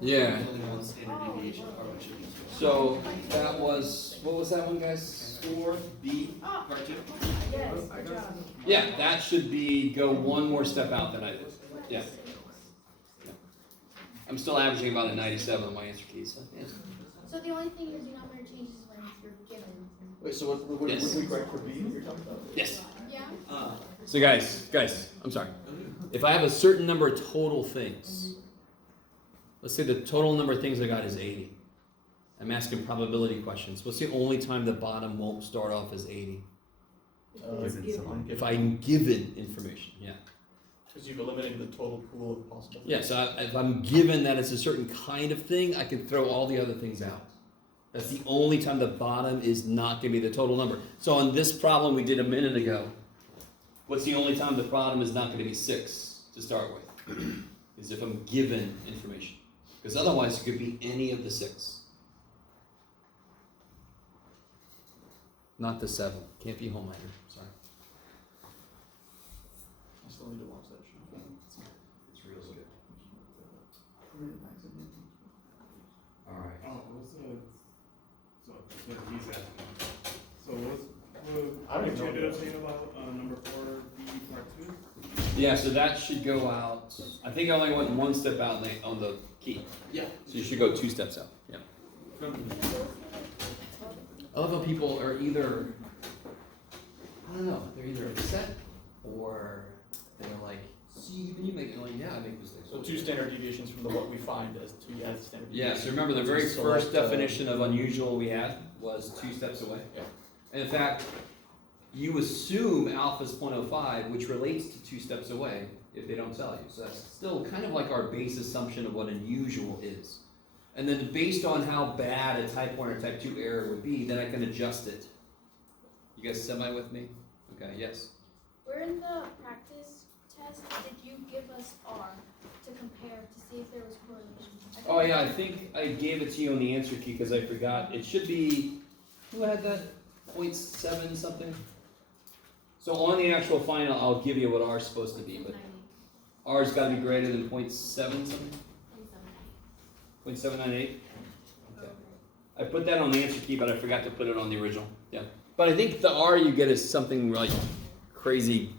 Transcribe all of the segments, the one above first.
Yeah. Standard deviation, or it should be. So that was, what was that one, guys? 4B, part 2. Yes, good job. Yeah, that should be go one more step out than I did. Yeah. I'm still averaging about a 97 on my answer keys. So, yeah. So the only thing your denominator changes is when you're given. Wait, so what Yes. did we correct for B you're talking about? Yes. Yeah? So guys, I'm sorry. If I have a certain number of total things, let's say the total number of things I got is 80. I'm asking probability questions. What's the only time the bottom won't start off as 80? If I'm given information, yeah. Because you've eliminated the total pool of possible. Yeah, so if I'm given that it's a certain kind of thing, I can throw all the other things out. That's the only time the bottom is not going to be the total number. So on this problem we did a minute ago, what's the only time the bottom is not going to be 6 to start with? Is if I'm given information. Because otherwise it could be any of the 6. Not the 7. Can't be home either. Sorry. I still need to watch that show. It's real good. All right. Oh, what's the, so he's asking. So I don't what even you know ended up what saying about number 4B part 2? Yeah, so that should go out. I think I only went one step out on the key. Yeah. So you should go 2 steps out. Yeah. I love how people are either, I don't know, they're either upset or they're like, see, you make it, like, yeah, I make mistakes. So 2 standard deviations from the what we find as 2 as standard Yeah, deviations. so remember the very Select, first definition of unusual we had was 2 steps away. Yeah. And in fact, you assume alpha is 0.05, which relates to 2 steps away if they don't tell you. So that's still kind of like our base assumption of what unusual is. And then based on how bad a type 1 or type 2 error would be, then I can adjust it. You guys semi with me? Okay, yes. Where in the practice test did you give us R to compare to see if there was correlation? Oh yeah, I think I gave it to you on the answer key because I forgot. It should be, who had that? 0.7 something? So on the actual final, I'll give you what R is supposed to be, but R's got to be greater than 0.7 something? 0.798? Okay. I put that on the answer key, but I forgot to put it on the original. Yeah. But I think the R you get is something like crazy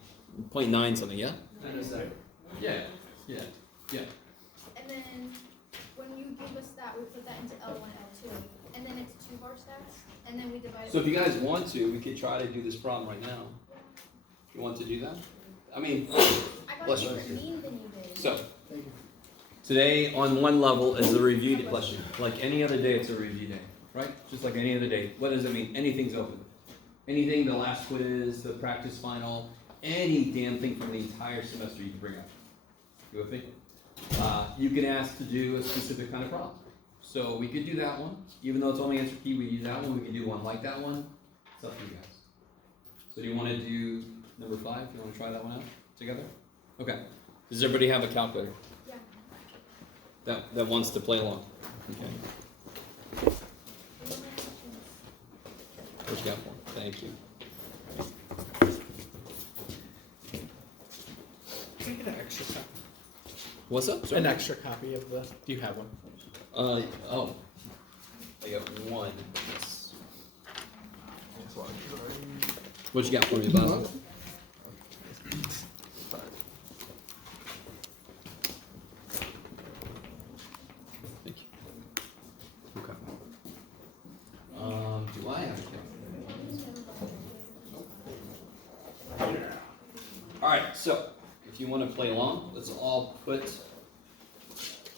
0.9 something, yeah? Yeah. Yeah. Yeah. And then when you give us that, we put that into L1, L2, and then it's 2 bar stats, and then we divide it. So if you guys want to, we could try to do this problem right now. You want to do that? I mean, I got bless a you. different mean than you did. So Thank you. today on one level is a review day. Bless you. Like any other day, it's a review day, right? Just like any other day. What does it mean? Anything's open. Anything, the last quiz, the practice final, any damn thing from the entire semester you can bring up. You with me? You can ask to do a specific kind of problem. So we could do that one. Even though it's only answer key, we use that one. We could do one like that one. It's up to you guys. So do you want to do number 5? You want to try that one out together? Okay. Does everybody have a calculator? Yeah. That wants to play along. Okay. What you got for? Thank you. Can I get an extra copy? What's up? An extra copy of the. Do you have one? Oh. I got one. Yes. What you got for me, Bob? Thank you. Okay. Do I have a calculator? All right. So, if you want to play along, let's all put.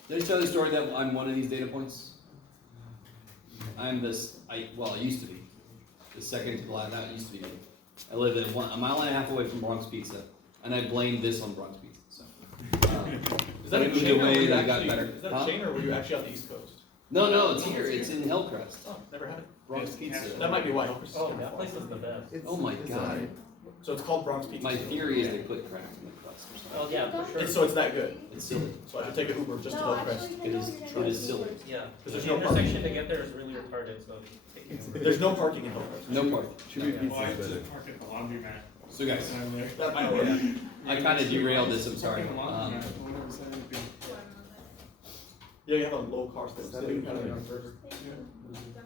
Did I tell the story that I'm one of these data points? I'm this. I used to be the second to the last. That used to be me. I live a mile and a half away from Bronx Pizza, and I blamed this on Bronx Pizza. So, Is that I a moved chain or away, were you that got actually, better. is that Huh? a chain or were you actually on the East Coast? No, it's here. It's in Hillcrest. Oh, never had it. Bronx Pizza. That might be why Hillcrest is Oh, kind of that far. place is the best. Oh my god. So it's called Bronx Pizza. My theory is they put crack in the crust or something. Oh, yeah, for sure. So it's that good. It's silly. So I should take an Uber just to No, Hillcrest. actually, It is- no, it is silly. Yeah, Because the there's no intersection parking. to get there is really retarded, so. There's no parking in Hillcrest. No park. Well, I just park at the laundromat. So guys, I'm there. That might work. I kind of derailed this. I'm sorry. Parking the laundromat, whatever side it'd be. Yeah, you have a low cost there. Stop So you got it it. on server. Thank you.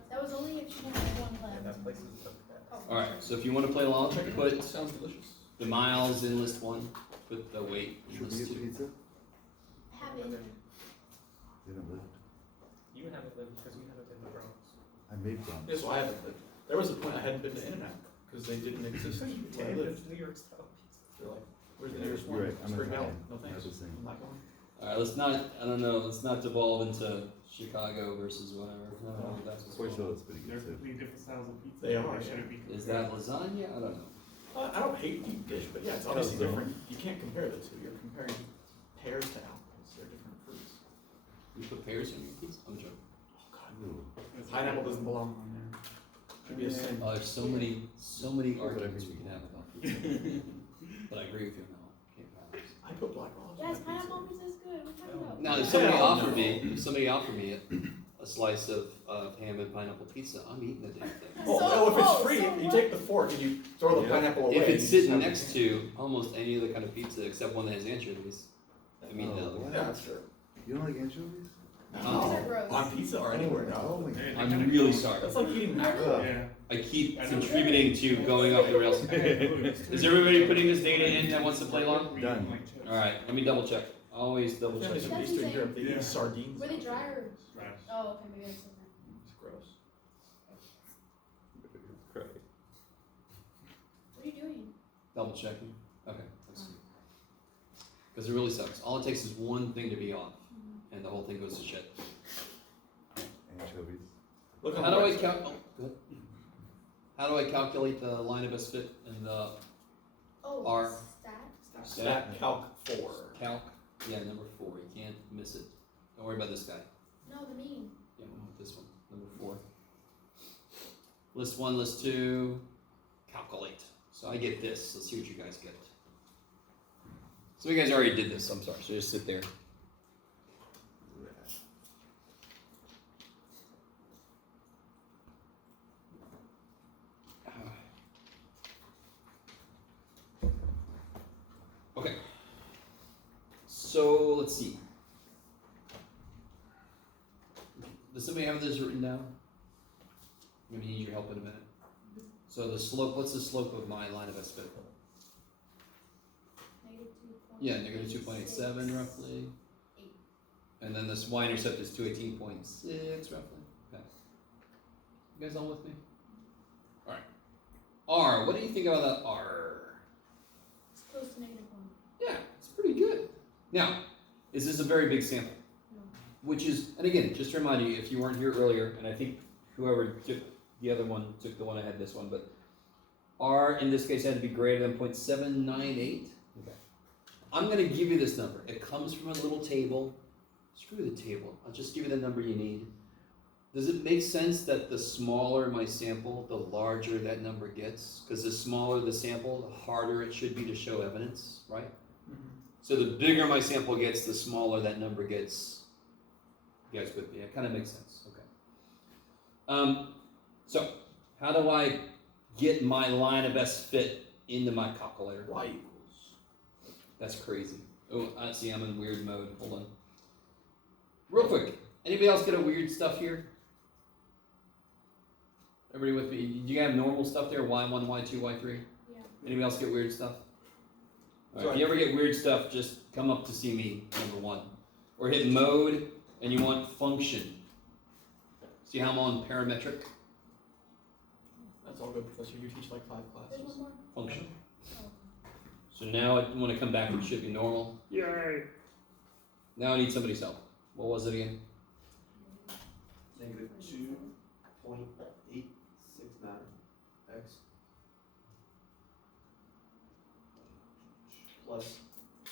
That was only if you had one Yeah, left. that place is okay. Oh, Alright, so if you wanna play along, put It sounds delicious. the miles in list one, put the weight in Should we list get two. pizza? I have it in there. Didn't live. You haven't lived because you haven't been to the Bronx. I made Bronx. Yeah, so I haven't, but there was a point I hadn't been to In-N-Out, because they didn't exist where I lived. New York style They're like, where's the nearest You're one? right, I'm Spring Valley. Italian. No I have thanks. the same. I'm not going. Alright, let's not, I don't know, let's not devolve into Chicago versus whatever. I don't know if that's what's Soy going on. soda's pretty They're good too. completely different styles of pizza. They are, shouldn't be Is compared. that lasagna? I don't know. I don't hate deep dish, but yeah, it's obviously Calzone. different. You can't compare the two. You're comparing pears to apples. They're different fruits. You put pears in your pizza? I'm joking. Oh god. Ooh. It's Pineapple like- doesn't belong on there. Should be a sin. Oh, there's so many arguments we can have about pizza. But I agree with you, no, can't have it. I put black olives on Yes, my pineapple pizza. pizza is good. What are you talking about? Now, if somebody Hell offered no. me, a slice of ham and pineapple pizza, I'm eating the damn thing. Oh, So- oh, if it's oh, free, so you what? take the fork and you throw the Yeah. pineapple away. If and it's you sitting just have next the to almost any other kind of pizza except one that has anchovies, I mean, Oh, the what? Yeah, that's true. You don't like anchovies? Those are gross. On pizza or anywhere, Oh no. my Hey, I'm they kinda really go- sorry. That's like eating mackerel. Yeah. I keep I know. contributing to going off the rails. Is everybody putting this data in that wants to play along? Done. Alright, let me double check. Always double check. Families from That's Eastern insane. Europe, they Yeah. eat sardines. Were they dry or? Trash. Oh, okay, maybe that's different. It's gross. Great. What are you doing? Double checking. Okay, let's see. Because it really sucks. All it takes is one thing to be off, and the whole thing goes to shit. Anchovies. Look on How the do I website. cal- oh, good. How do I calculate the line of best fit and the Oh, R. stat? Stat Calc 4. calc? Yeah, number 4. You can't miss it. Don't worry about this guy. No, the mean. Yeah, we want this one. Number 4. List 1, list 2. Calculate. So I get this. Let's see what you guys get. So you guys already did this. I'm sorry. So just sit there. Okay. So let's see. Does somebody have this written down? Maybe need your help in a minute. So the slope, what's the slope of my line of best fit? -2.87. Yeah, -2.87 roughly. 8. And then this y-intercept is 218.6 roughly. Okay. You guys all with me? Alright. R, what do you think about that R? It's close to -1. Yeah, it's pretty good. Now, is this a very big sample? No. Which is, and again, just to remind you, if you weren't here earlier, and I think whoever took the other one took the one ahead this one, but R in this case had to be greater than 0.798. Okay. I'm going to give you this number. It comes from a little table. Screw the table. I'll just give you the number you need. Does it make sense that the smaller my sample, the larger that number gets? Because the smaller the sample, the harder it should be to show evidence, right? So the bigger my sample gets, the smaller that number gets. You guys with me? It kind of makes sense. Okay. So how do I get my line of best fit into my calculator? Y equals. That's crazy. Oh, I see. I'm in weird mode. Hold on. Real quick. Anybody else get a weird stuff here? Everybody with me? Do you have normal stuff there? Y1, Y2, Y3? Yeah. Anybody else get weird stuff? All right, Sorry. if you ever get weird stuff, just come up to see me, number 1. Or hit mode, and you want function. See how I'm on parametric? That's all good, Professor. You teach like 5 There's classes. one more. Function. Oh. So now when I come back, it should be normal. Yay! Now I need somebody's help. What was it again? -2.86 matter x plus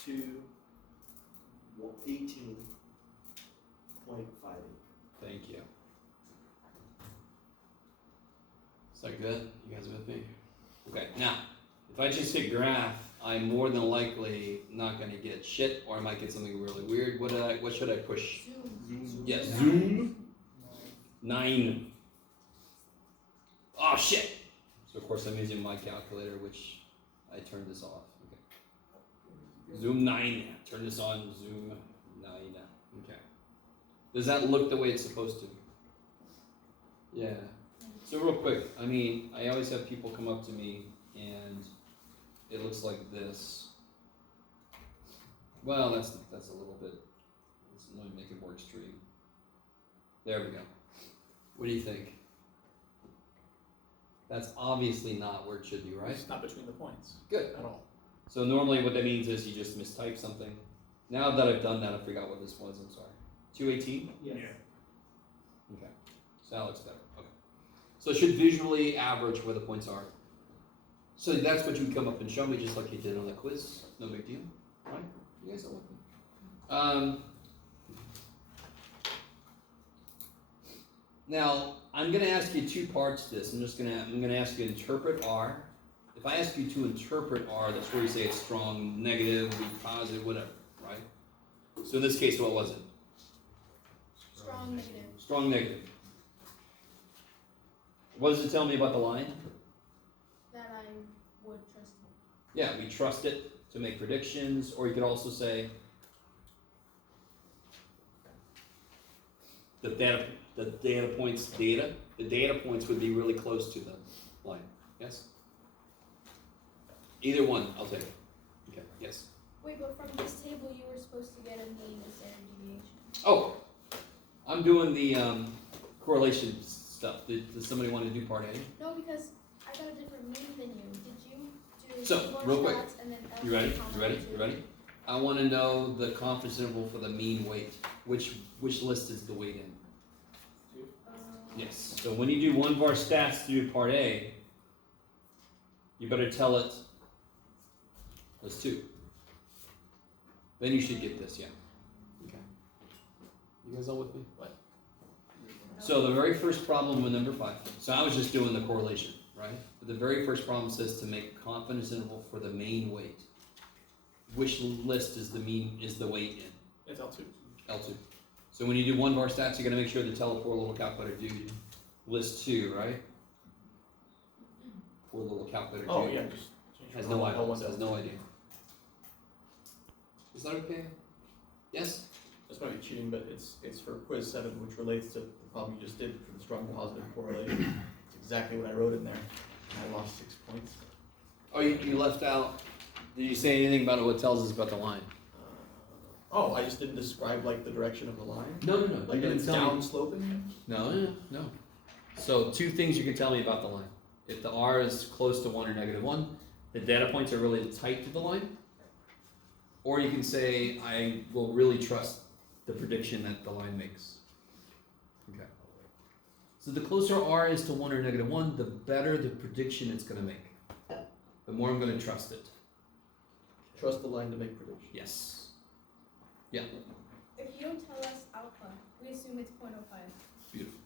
18.58. Thank you. Is that good? You guys with me? Okay, now, if I just hit graph, I'm more than likely not going to get shit, or I might get something really weird. What should I push? Zoom. Yes, zoom. 9. Oh shit! So of course I'm using my calculator, which I turned this off. Okay. Zoom 9. Turn this on. Zoom 9. Okay. Does that look the way it's supposed to? Yeah. So real quick, I mean, I always have people come up to me and it looks like this. Well, that's a little bit, let me make it more extreme. There we go. What do you think? That's obviously not where it should be, right? It's not between the points Good. at all. So normally what that means is you just mistype something. Now that I've done that, I forgot what this was, I'm sorry. 218? Yes. Okay. So that looks better. Okay. So it should visually average where the points are. So that's what you would come up and show me just like you did on the quiz. No big deal. Right? You guys are looking. Now, I'm gonna ask you two parts to this. I'm gonna ask you to interpret R. If I ask you to interpret R, that's where you say it's strong, negative, weak, positive, whatever, right? So in this case, what was it? Strong negative. Strong negative. What does it tell me about the line? That I would trust it. Yeah, we trust it to make predictions, or you could also say the data points would be really close to the line. Yes? Either one, I'll take it. Okay, yes. Wait, but from this table, you were supposed to get a mean, a standard deviation. Oh, I'm doing the correlation stuff. Does somebody want to do part A? No, because I got a different mean than you. Did you do So, two bar real quick. stats and then L You ready? comma You ready? two? You ready? I want to know the confidence interval for the mean weight. Which list is the weight in? Yes. So when you do one bar stats to do part A, you better tell it as 2. Then you should get this, yeah. Okay. You guys all with me? What? So the very first problem with number 5. So I was just doing the correlation, right? But the very first problem says to make confidence interval for the main weight. Which list is the weight in? It's L2. L2. So when you do one bar stats, you gotta make sure the poor little calculator dude list 2, right? Poor little calculator dude. Oh, yeah, just change Has from no L1 idea. to Has no idea. Is that okay? Yes? This might be cheating, but it's for quiz 7, which relates to the problem you just did for the strong positive correlation. It's exactly what I wrote in there. And I lost 6 points. Oh, you left out. Did you say anything about what it tells us about the line? Oh, I just didn't describe like the direction of the line? No. Like you didn't it's tell down me. sloping? No. So 2 things you can tell me about the line. If the R is close to 1 or negative 1, the data points are really tight to the line. Or you can say, I will really trust the prediction that the line makes. Okay. So the closer R is to 1 or negative 1, the better the prediction it's going to make. The more I'm going to trust it. Trust the line to make predictions. Yes. Yeah. If you don't tell us alpha, we assume it's 0.05. Beautiful.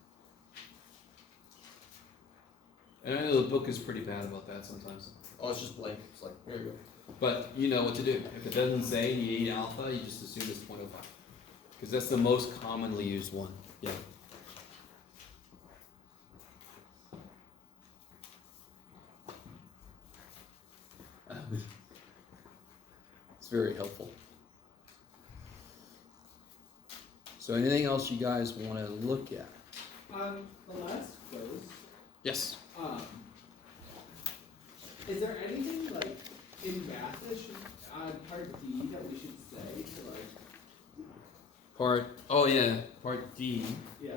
And I know the book is pretty bad about that sometimes. Oh, it's just blank. It's like, there you go. But you know what to do. If it doesn't say you need alpha, you just assume it's 0.05. Because that's the most commonly used one. Yeah. It's very helpful. So anything else you guys want to look at? On the last quiz, Yes. is there anything like in mathish on part D that we should say to Part D. yeah,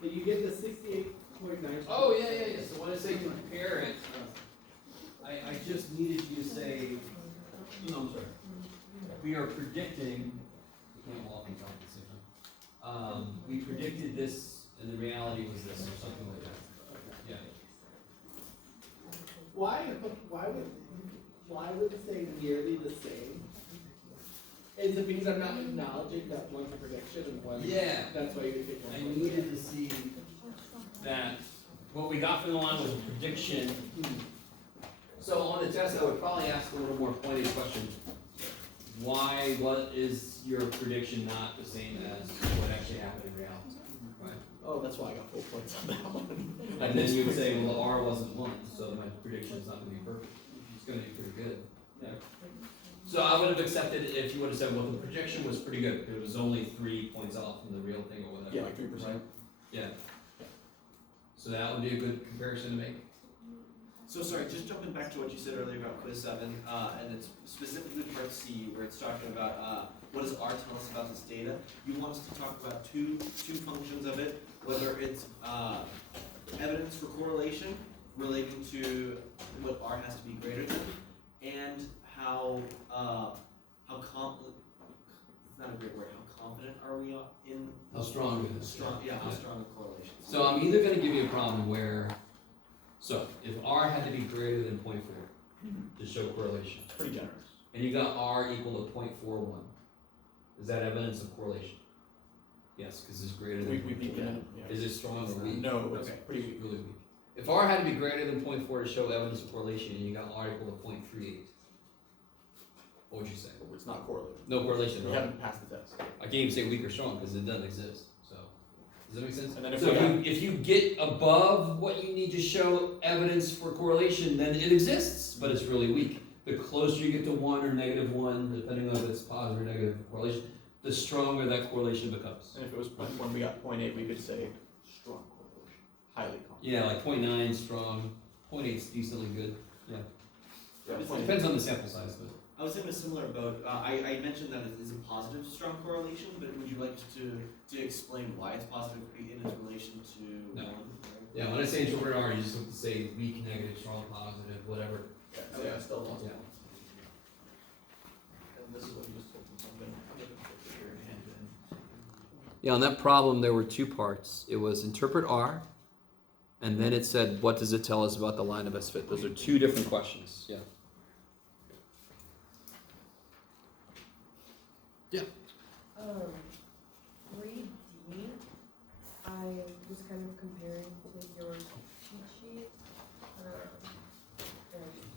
that you get the 68.9. Oh, yeah. So when I say compare it, I just needed you to say, no, I'm sorry. We are predicting, we can't all be talking at the same time. We predicted this and the reality was this or something like that. Yeah. Why would it say nearly the same? Is it because I'm not acknowledging that one's a prediction and one? Yeah. That's why you pick one. I needed to see that what we got from the line was a prediction. So on the test, I would probably ask a little more pointed question. What is your prediction not the same as what actually happened in reality? Right? Oh, that's why I got full points on that one. And then you would say, well, the R wasn't 1, so my prediction's not gonna be perfect. It's gonna be pretty good. Yeah. So I would have accepted it if you would have said, well, the projection was pretty good, because it was only 3 points off from the real thing or whatever. Yeah, like 3%. Yeah. So that would be a good comparison to make. So sorry, just jumping back to what you said earlier about quiz 7, and it's specifically part C, where it's talking about what does R tell us about this data. You want us to talk about two functions of it, whether it's evidence for correlation relating to what R has to be greater than, and how it's not a great word. How confident are we in How strong it is. strong? Yeah, how Yeah. strong a correlation. So I'm either gonna give you a problem where, so if R had to be greater than 0.4 to show correlation, It's pretty generous. and you got R equal to 0.41, is that evidence of correlation? Yes, because it's greater than. We beat 0.4. that. Yeah. Is it strong or weak? No, it's Okay, pretty weak. really weak. If R had to be greater than 0.4 to show evidence of correlation, and you got R equal to 0.38, what would you say? It's not correlated. No correlation We at all. haven't passed the test. I can't even say weak or strong because it doesn't exist. So, does that make sense? And then if So we got- if you get above what you need to show evidence for correlation, then it exists, but it's really weak. The closer you get to 1 or -1, depending on if it's positive or negative correlation, the stronger that correlation becomes. And if it was when we got 0.8, we could say strong correlation, highly confident. Yeah, like 0.9 strong, 0.8 is decently good. Yeah, Yeah, It's 0.8. depends on the sample size, but. I was in a similar boat. I mentioned that it is a positive strong correlation, but would you like to explain why it's positive in its relation to No. 1? Yeah, when I say interpret R, you just have to say weak, negative, strong, positive, whatever. Yeah, still lost. Yeah. And this is what you just told me something. I'm looking for it here in hand then. Yeah, on that problem, there were 2 parts. It was interpret R, and then it said, what does it tell us about the line of best fit? Those are 2 different questions. Yeah. Yeah. 3D, I was kind of comparing to your cheat sheet. And I just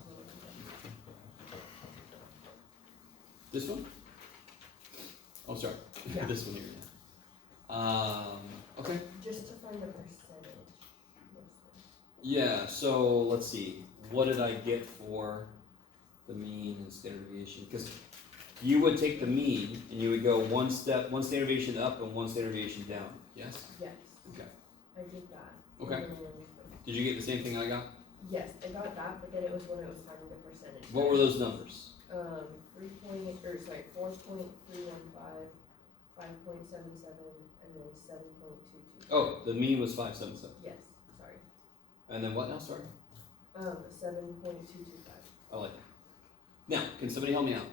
This one? Oh, sorry. Yeah. This one here. Okay. just to find the percentage. Yeah, so let's see. What did I get for the mean and standard deviation? Because you would take the mean and you would go one standard deviation up and one standard deviation down. Yes? Yes. Okay. I did that. Okay. And then, Did you get the same thing I got? yes, I got that, but then it was when it was finding the percentage. What were those numbers? 3.315, 5.77, and then 7.22. Oh, the mean was 577. Yes, sorry. And then what now? Sorry. 7.225. I like it. Now, can somebody help me out?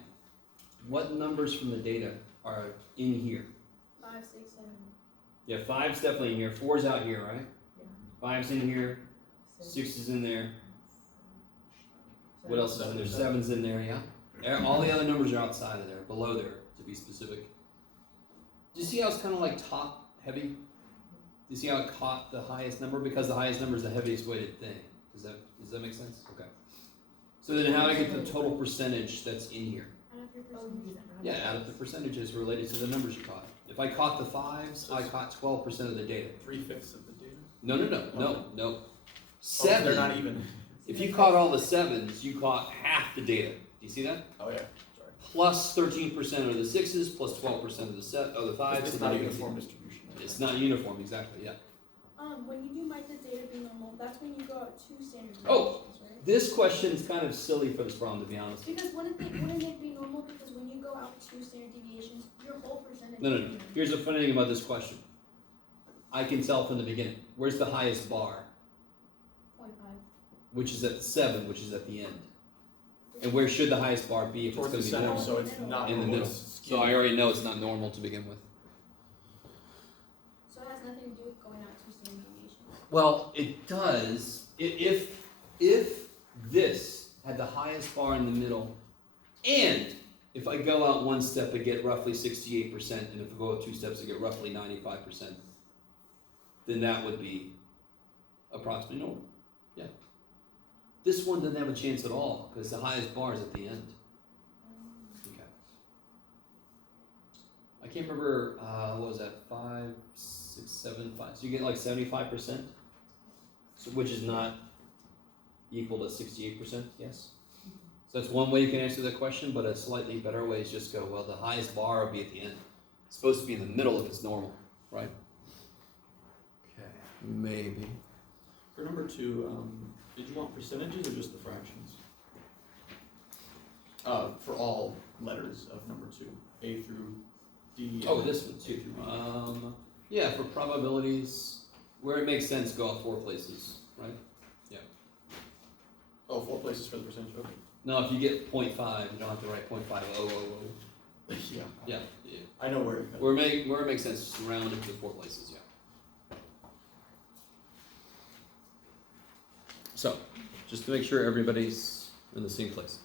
What numbers from the data are in here? 5, 6, 7. Yeah, 5's definitely in here. 4's out here, right? Yeah. 5's in here. 6 is in there. What else is in there? 7's in there, yeah. All the other numbers are outside of there, below there, to be specific. Do you see how it's kind of like top heavy? Do you see how it caught the highest number? Because the highest number is the heaviest weighted thing. Does that make sense? Okay. So then how do I get the total percentage that's in here? Add up your Oh, you percentage. just add Yeah, it. add up the percentages related to the numbers you caught. If I caught the 5's, I caught 12% of the data. 3/5 of the data. No. Oh, 7. they're not even. If you caught all the 7's, you caught half the data. Do you see that? Oh yeah. Sorry. Plus 13% of the 6's, plus 12% of the 5's. It's so not then a you can uniform see- distribution. It's not uniform, exactly, yeah. When you do might the data be normal, that's when you go out 2 standard deviations, Oh. right? This question's kind of silly for this problem, to be honest. Because wouldn't it be normal? Because when you go out 2 standard deviations, your whole percentage. No. is Here's the funny thing about this question. I can tell from the beginning. Where's the highest bar? 0.5. Which is at 7, which is at the end. And where should the highest bar be if it's Towards going the to be center, normal? so it's not In the normal, middle. it's So I skewed. already know it's not normal to begin with. So it has nothing to do with going out 2 standard deviations. Well, it does. If this had the highest bar in the middle, and if I go out 1 step, I get roughly 68%, and if I go out 2 steps, I get roughly 95%, then that would be approximately normal. Yeah. This one doesn't have a chance at all, because the highest bar is at the end. Okay. I can't remember, what was that, 5, 6, 7, 5. So you get like 75%, so, which is not equal to 68%, yes? So that's one way you can answer the question, but a slightly better way is just go, well, the highest bar will be at the end. It's supposed to be in the middle if it's normal, right? Okay, maybe. For number 2, did you want percentages or just the fractions? For all letters of number 2, A through D. Oh, this one too. Yeah, for probabilities, where it makes sense, go out 4 places, right? Oh, 4 places for the percentage, okay. No, if you get 0.5, you don't have to write 0.50. Yeah. Yeah, I know where it goes. where it makes sense, just round it to 4 places, yeah. So, just to make sure everybody's in the same place.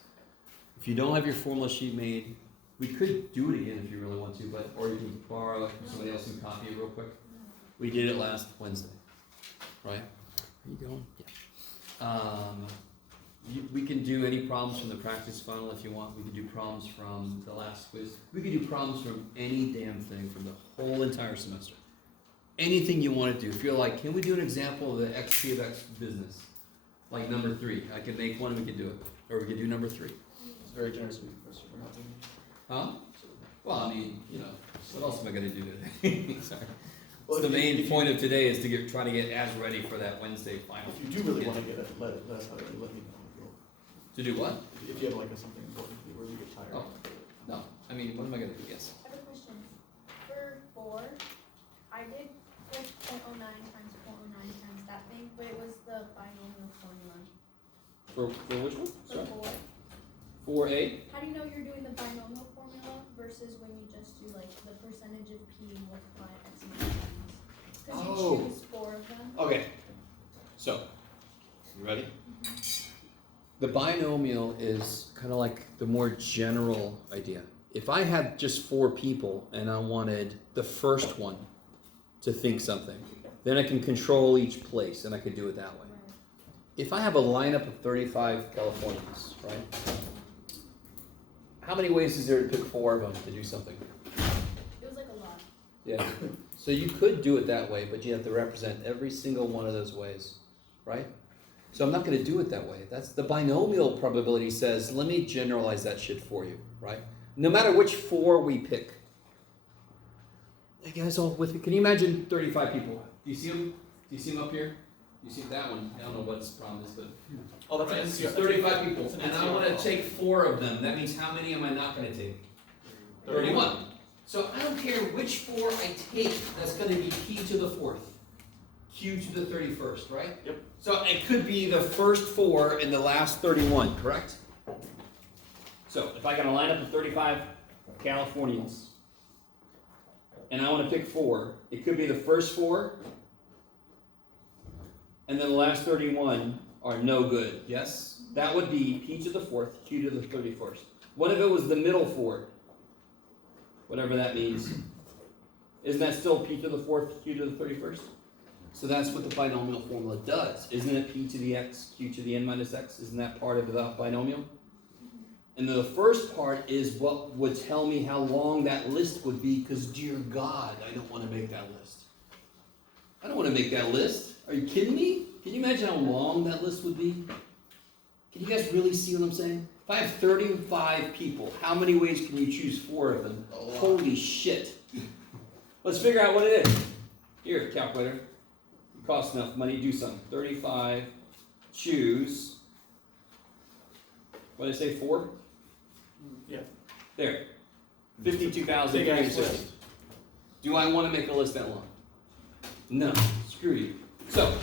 If you don't have your formula sheet made, we could do it again if you really want to, but or you can borrow it from somebody else and copy it real quick. We did it last Wednesday, right? Are you going? Yeah. We can do any problems from the practice funnel if you want. We can do problems from the last quiz. We can do problems from any damn thing from the whole entire semester. Anything you want to do. If you're like, can we do an example of the XP of X business? Like number 3. I can make one and we can do it. Or we can do number 3. It's very generous of you, Professor. We're not doing it. Huh? Well, I mean, you know, what else am I going to do today? Sorry. Well, So the if you- main if you- point of today is to try to get as ready for that Wednesday final. If you do really want to get it, let us know. Let me know. To do what? If you have like something important to do where you get tired. Oh. No. I mean, what am I going to do? Yes. I have a question. For 4, I did like 0.09 times 0.09 times that thing, but it was the binomial formula. For which one? For Sorry. 4, 4A? how do you know you're doing the binomial formula versus when you just do like the percentage of P multiply X amount of times? Because Oh. you choose 4 of them. Okay. So, you ready? The binomial is kind of like the more general idea. If I had just 4 people and I wanted the first one to think something, then I can control each place and I can do it that way. Right. If I have a lineup of 35 Californians, right? How many ways is there to pick 4 of them to do something? It was like a lot. Yeah. So you could do it that way, but you have to represent every single one of those ways, right? So I'm not going to do it that way. That's the binomial probability says, let me generalize that shit for you, right? No matter which 4 we pick. You guys all with me? Can you imagine 35 people? Do you see them? Do you see them up here? You see that one? I don't know what its problem is, but Oh, that's right, an so NCR. 35 people, That's an and I NCR want to problem. take 4 of them. That means how many am I not going to take? 31. So I don't care which 4 I take, that's going to be p to the 4th, q to the 31st, right? Yep. So it could be the first 4 and the last 31, correct? So if I got a lineup of 35 Californians, and I want to pick 4, it could be the first 4, and then the last 31 are no good, yes? That would be p to the 4th, q to the 31st. What if it was the middle 4? Whatever that means. Isn't that still p to the 4th, q to the 31st? So that's what the binomial formula does. Isn't it p to the x, q to the n minus x? Isn't that part of the binomial? And the first part is what would tell me how long that list would be, because dear God, I don't want to make that list. I don't want to make that list. Are you kidding me? Can you imagine how long that list would be? Can you guys really see what I'm saying? If I have 35 people, how many ways can you choose 4 of them? Holy shit. Let's figure out what it is. Here, calculator. It costs enough money to do something. 35, choose. What did I say, 4? Yeah. There. Big ass 52,360. list. Do I want to make a list that long? No. Screw you. So,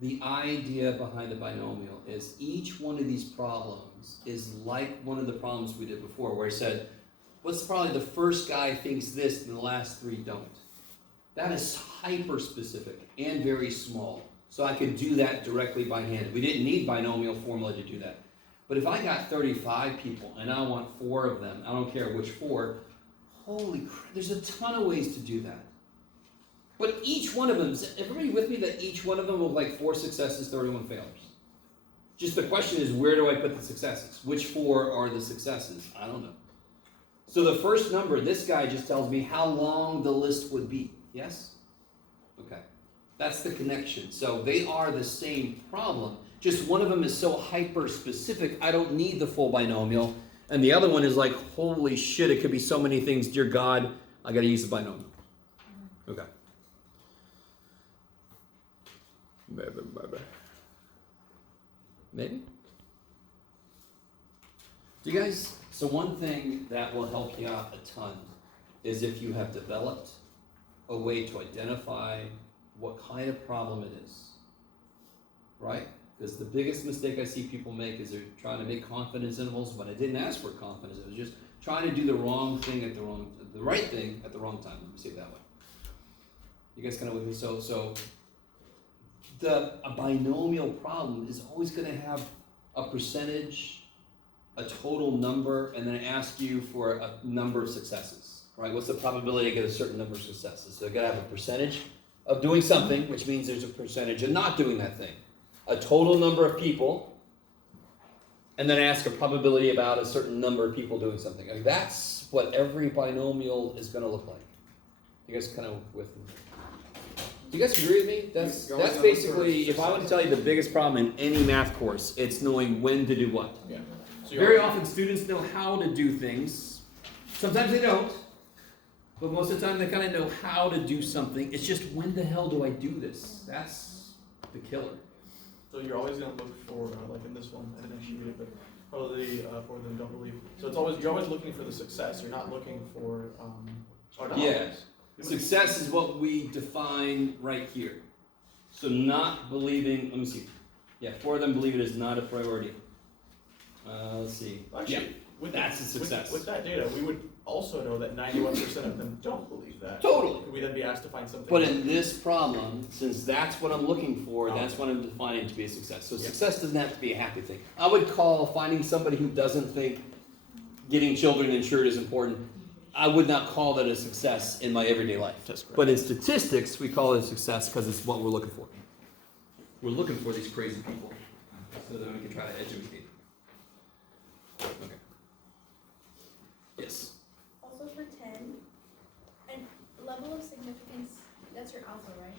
the idea behind the binomial is each one of these problems is like one of the problems we did before, where I said, what's probably the first guy thinks this and the last 3 don't. That is hyper specific and very small. So I could do that directly by hand. We didn't need binomial formula to do that. But if I got 35 people and I want 4 of them, I don't care which 4, holy crap, there's a ton of ways to do that. But each one of them, is everybody with me that each one of them will have like 4 successes, 31 failures? Just the question is, where do I put the successes? Which 4 are the successes? I don't know. So the first number, this guy just tells me how long the list would be. Yes? Okay. That's the connection. So they are the same problem. Just one of them is so hyper specific, I don't need the full binomial. And the other one is like, holy shit, it could be so many things. Dear God, I gotta use the binomial. Okay. Maybe? Do you guys, so one thing that will help you out a ton is if you have developed a way to identify what kind of problem it is. Right? Because the biggest mistake I see people make is they're trying to make confidence intervals, but I didn't ask for confidence. I was just trying to do the wrong thing at the right thing at the wrong time. Let me say it that way. You guys kind of with me? So a binomial problem is always going to have a percentage, a total number, and then ask you for a number of successes. Right? What's the probability to get a certain number of successes? So they're going to have a percentage of doing something, which means there's a percentage of not doing that thing. A total number of people, and then ask a probability about a certain number of people doing something. Like that's what every binomial is going to look like. You guys kind of with me? Do you guys agree with me? That's basically, if I were to tell you the biggest problem in any math course, it's knowing when to do what. Yeah. So Very often students know how to do things. Sometimes they don't. But most of the time they kind of know how to do something. It's just when the hell do I do this? That's the killer. So you're always going to look for, like in this one, I didn't actually read it, but probably for them don't believe. So it's always, you're always looking for the success. You're not looking for, or not Yeah. always. Success is what we define right here. So not believing, let me see. Yeah, 4 of them believe it is not a priority. Let's see. Actually, with that's a success. With that data, we would also know that 91% of them don't believe that. Totally. Could we then be asked to find something? But in this problem, since that's what I'm looking for, that's what I'm defining to be a success. So Yeah. success doesn't have to be a happy thing. I would call finding somebody who doesn't think getting children insured is important, I would not call that a success in my everyday life. That's correct. But in statistics, we call it a success because it's what we're looking for. We're looking for these crazy people so that we can try to educate them. Okay. Yes. Also for 10, and level of significance, that's your alpha, right?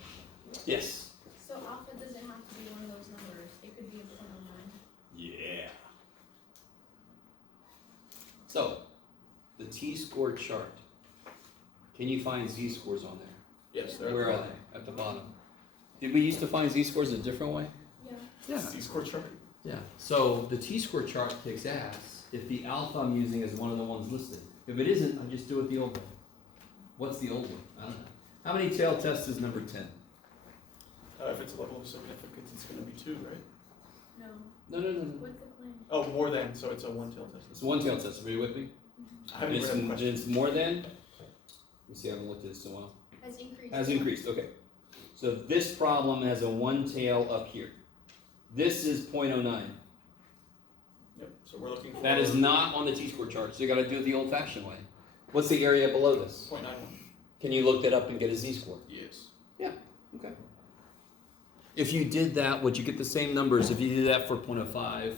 Yes. So alpha doesn't have to be one of those numbers. It could be a 0.09. Yeah. So, the t-score chart. Can you find z-scores on there? Yes, they're Where are they? At the bottom. Did we used to find z-scores a different way? Yeah. C-score chart. Yeah. So the t-score chart kicks ass if the alpha I'm using is one of the ones listed. If it isn't, I just do it the old way. What's the old one? I don't know. How many tail tests is number 10? If it's a level of significance, it's going to be 2, right? No. No. What's the claim? Oh, more than, so it's a one-tailed test. It's one tail test. Are you with me? I haven't It's, read the question. it's more than? Let me see, I haven't looked at this in a while. Has increased. Has increased, okay. So this problem has a one tail up here. This is 0.09. Yep, so we're looking for. That is not on the t-score chart, so you gotta do it the old-fashioned way. What's the area below this? 0.91. Can you look that up and get a z-score? Yes. Okay. If you did that, would you get the same numbers if you did that for 0.05,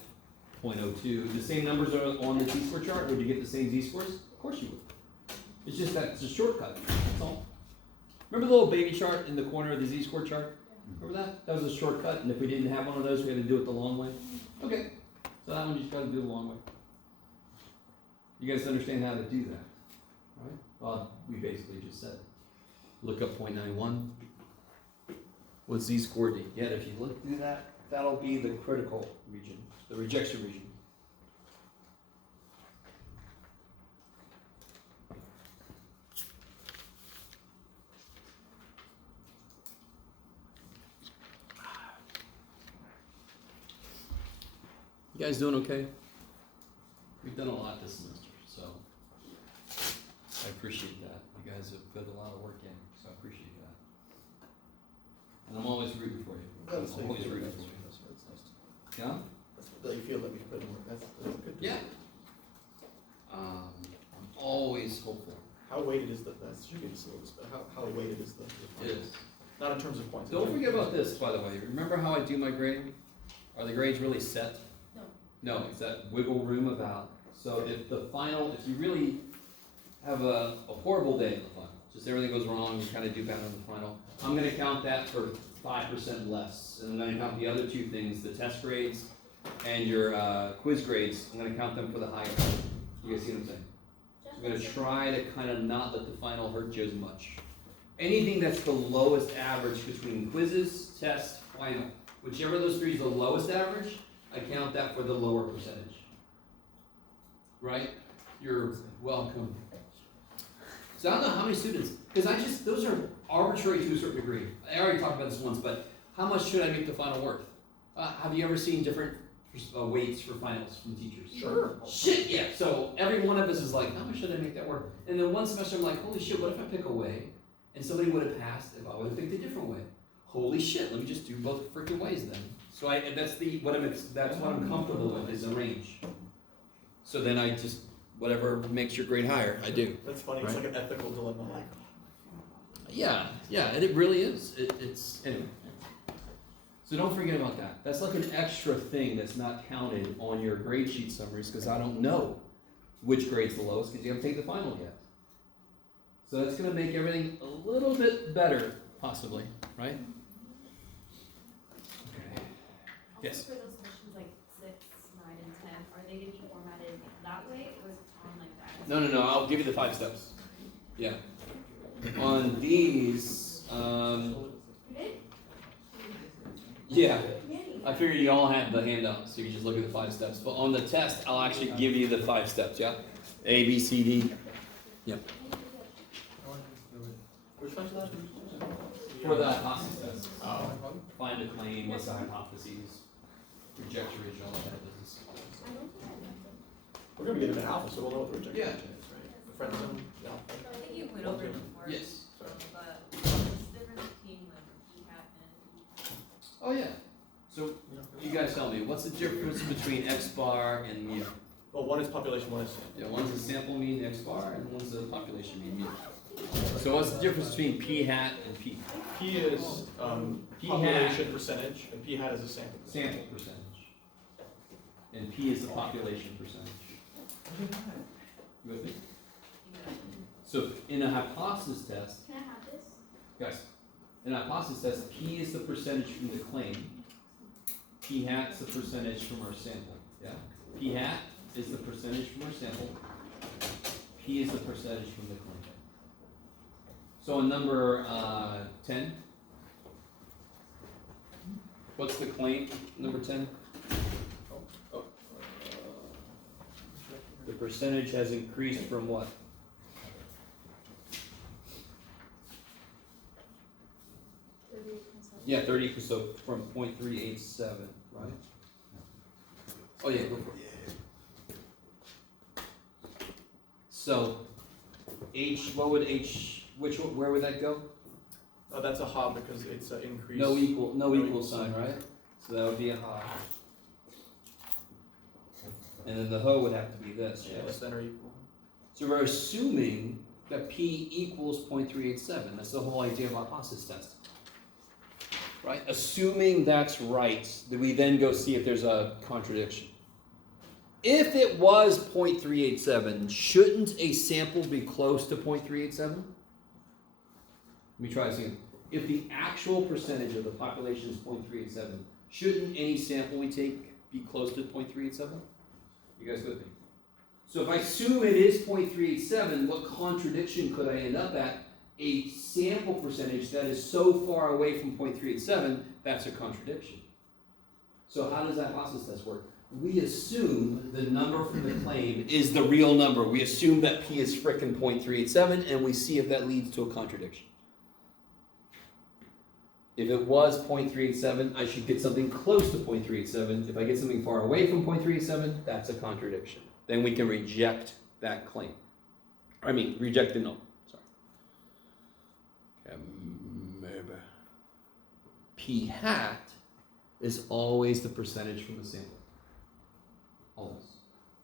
0.02? The same numbers are on the t-score chart, would you get the same z-scores? Of course you would. It's just that it's a shortcut, that's all. Remember the little baby chart in the corner of the z-score chart? Remember that? That was a shortcut, and if we didn't have one of those, we had to do it the long way. Okay, so that one you just gotta do the long way. You guys understand how to do that, right? Well, we basically just said it. Look up 0.91. What's z-score to get? If you look through that, that'll be the critical region, the rejection region. You guys doing okay? We've done a lot this semester, so I appreciate that. You guys have put a lot of work in, so I appreciate that. And I'm always rooting for you. I'm always rooting for you. That's nice. Yeah? That's that you feel that we put in work. That's good. Yeah. I'm always hopeful. How weighted is the, that should be the syllabus, but how weighted is the? It is. Not in terms of points. Don't forget about this, by the way. Remember how I do my grading? Are the grades really set? No. No, it's that wiggle room about. So if the final, if you really have a horrible day in the final, just everything goes wrong, you kinda do bad on the final. I'm gonna count that for 5% less, and then I'm gonna count the other two things, the test grades and your, quiz grades, I'm gonna count them for the higher. You guys see what I'm saying? I'm gonna try to kinda not let the final hurt you as much. Anything that's the lowest average between quizzes, test, final, whichever of those three is the lowest average, I count that for the lower percentage. Right? You're welcome. So I don't know how many students, because those are arbitrary to a certain degree. I already talked about this once, but how much should I make the final worth? Have you ever seen different weights for finals from teachers? Sure. Shit, yeah. So every one of us is like, how much should I make that worth? And then one semester I'm like, holy shit, what if I pick a way and somebody would have passed if I would have picked a different way? Holy shit, let me just do both freaking ways then. So that's what I'm comfortable with is a range. So then I just, whatever makes your grade higher, I do. That's funny, it's Right. like an ethical dilemma, like, Yeah, and it really is. It's anyway. So don't forget about that. That's like an extra thing that's not counted on your grade sheet summaries because I don't know which grade's the lowest because you haven't taken the final yet. So that's going to make everything a little bit better, possibly, right? Okay. Yes. Also for those questions like 6, 9, and 10, are they gonna be formatted that way or is it on like that? No. I'll give you the 5 steps. Yeah. On these, yeah. I figured you all had the handout, so you can just look at the 5 steps. But on the test, I'll actually give you the 5 steps, yeah? A, B, C, D. Yep. which one's that? For the hypothesis test. Oh. Find a claim, what's the hypotheses, reject original, all that business. We're gonna get into alpha, so we'll know what the rejection Yeah. is, right? The friend zone, yeah. I think you went over it before. Yes. But what's the difference between like PCAP and Oh, yeah. So, you guys tell me, what's the difference between X bar and mu? Well, one is population, one is sample. Yeah, one's the sample mean, X bar, and one's the population mean, mu. So what's the difference between P hat and P? P is, P population percentage, and P hat is a sample. Sample percentage. And P is the population percentage. You with me? So in a hypothesis test, Can I have this? guys, in a hypothesis test, P is the percentage from the claim. P hat's the percentage from our sample. Yeah? P hat is the percentage from our sample. P is the percentage from the claim. So on number 10, what's the claim, number 10? The percentage has increased from what? Yeah, 30, so from 0.387, right? Oh yeah, go for it. So, where would that go? Oh, that's a ha because it's an increase. No No equal equal sign, sign. right? So that would be a ha. And then the ho would have to be this, Yeah, yes? less than or equal. So we're assuming that P equals 0.387. That's the whole idea of our hypothesis test. Right? Assuming that's right, then we then go see if there's a contradiction. If it was 0.387, shouldn't a sample be close to 0.387? Let me try this again. If the actual percentage of the population is 0.387, shouldn't any sample we take be close to 0.387? You guys with me? So if I assume it is 0.387, what contradiction could I end up at? A sample percentage that is so far away from 0.387, that's a contradiction. So how does that hypothesis test work? We assume the number from the claim is the real number. We assume that P is frickin' 0.387, and we see if that leads to a contradiction. If it was 0.387, I should get something close to 0.387. If I get something far away from 0.387, that's a contradiction. Then we can reject that claim. Reject the null. Sorry. P hat is always the percentage from the sample. Always.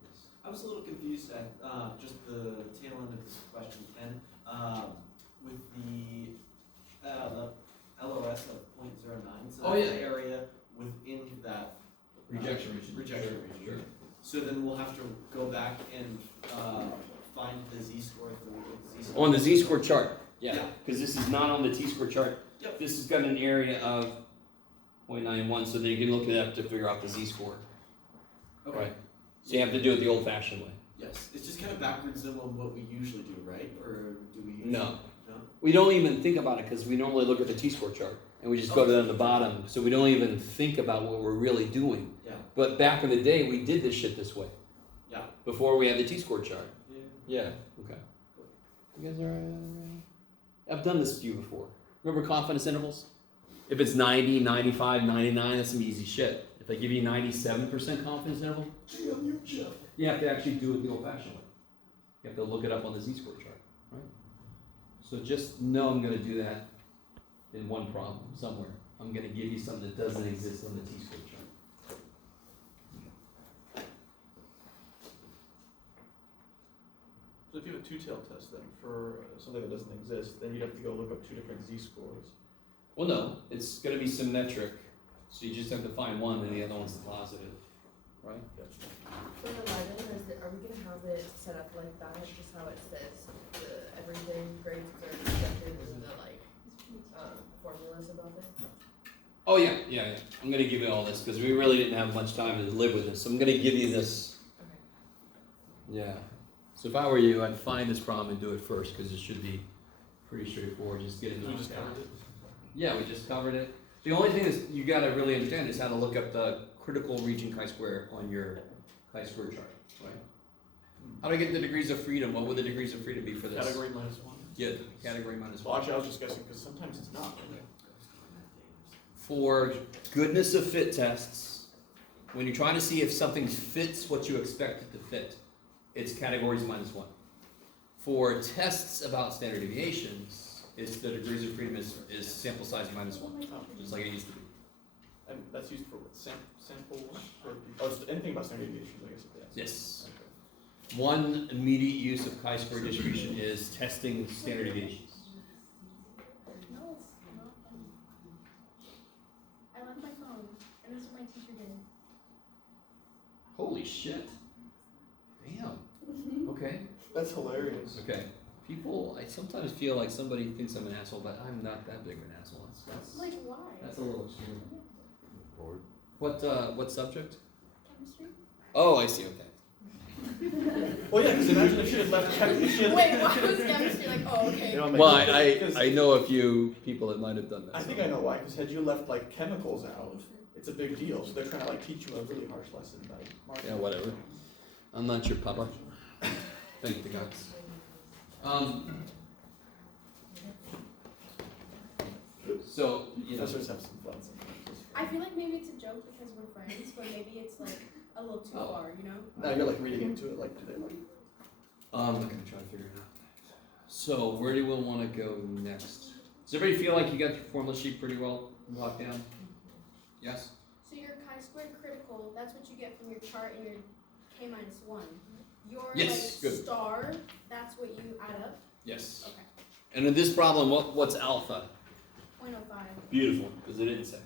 Yes. I was a little confused at just the tail end of this question, Ken, with the LOS of 0.09. So Oh, that's yeah. the area within that Rejection region. Rejection Sure, region. sure. So then we'll have to go back and find the z-score. The z-score. On the z-score chart, Yeah, because this is not on the T-square chart. Yep. This has got an area of 0.91, so then you can look it up to figure out the z-score. Okay. Right. So you have to do it the old-fashioned way. Yes, it's just kind of backwards than what we usually do, right? Or do we? No. No? We don't even think about it because we normally look at the T-score chart and we just go down to the bottom, so we don't even think about what we're really doing. Yeah. But back in the day, we did this shit this way. Yeah. Before we had the T-score chart. Yeah. Yeah. Okay. You guys are. I've done this to you before. Remember confidence intervals? If it's 90, 95, 99, that's some easy shit. If I give you 97% confidence interval, you have to actually do it the old-fashioned way. You have to look it up on the z-score chart, right? So just know I'm going to do that in one problem somewhere. I'm going to give you something that doesn't exist on the t-score chart. So if you have a two-tailed test then for something that doesn't exist, then you'd have to go look up two different z-scores. Well, no, it's going to be symmetric, so you just have to find one and the other one's the positive, right? For the Leiden, are we gonna have it set up like that, just how it says the everyday grades are expected and the formulas above it? Oh yeah. I'm going to give you all this because we really didn't have much time to live with this. So I'm going to give you this. Okay. Yeah. So if I were you, I'd find this problem and do it first because it should be pretty straightforward. Just get it We knocked just out. covered it. Yeah, we just covered it. The only thing is you got to really understand is how to look up the critical region chi-square on your chi-square chart, right? How do I get the degrees of freedom? What would the degrees of freedom be for this? Category -1. Yeah, category minus Well, one. actually, I was just guessing because sometimes it's not. For goodness of fit tests, when you're trying to see if something fits what you expect it to fit, it's categories -1. For tests about standard deviations, it's the degrees of freedom is sample size -1, just like it used to be. And that's used for what? Sample what? Oh, it's anything about standard deviations, I guess. Yes. Okay. One immediate use of chi-square distribution is testing standard deviations. No, it's not funny. I left my phone, and this is what my teacher did. Holy shit. Damn. Okay. That's hilarious. Okay. People, I sometimes feel like somebody thinks I'm an asshole, but I'm not that big of an asshole. Like, why? That's a little extreme. Board. What subject? Chemistry? Oh, I see, okay. Well, yeah, because imagine if she had left chemistry. Wait, why was chemistry like, oh, okay. Well, I know a few people that might have done that. I think I know why, because had you left like chemicals out, it's a big deal. So they're trying to like teach you a really harsh lesson by marking. Yeah, whatever. I'm not your papa. Thank the gods. So, you know, Professors have some fun sometimes. I feel like maybe it's a joke because we're friends, but maybe it's like a little too Oh. far, you know? Now you're like reading into it, like, do they like? I'm gonna try to figure it out. So, where do we want to go next? Does everybody feel like you got your formula sheet pretty well locked down? Yes? So your chi-square critical, that's what you get from your chart and your k-1. Your Yes, like good. star, that's what you add up. Yes. Okay. And in this problem, what's alpha? 0.05. Beautiful, because it didn't say.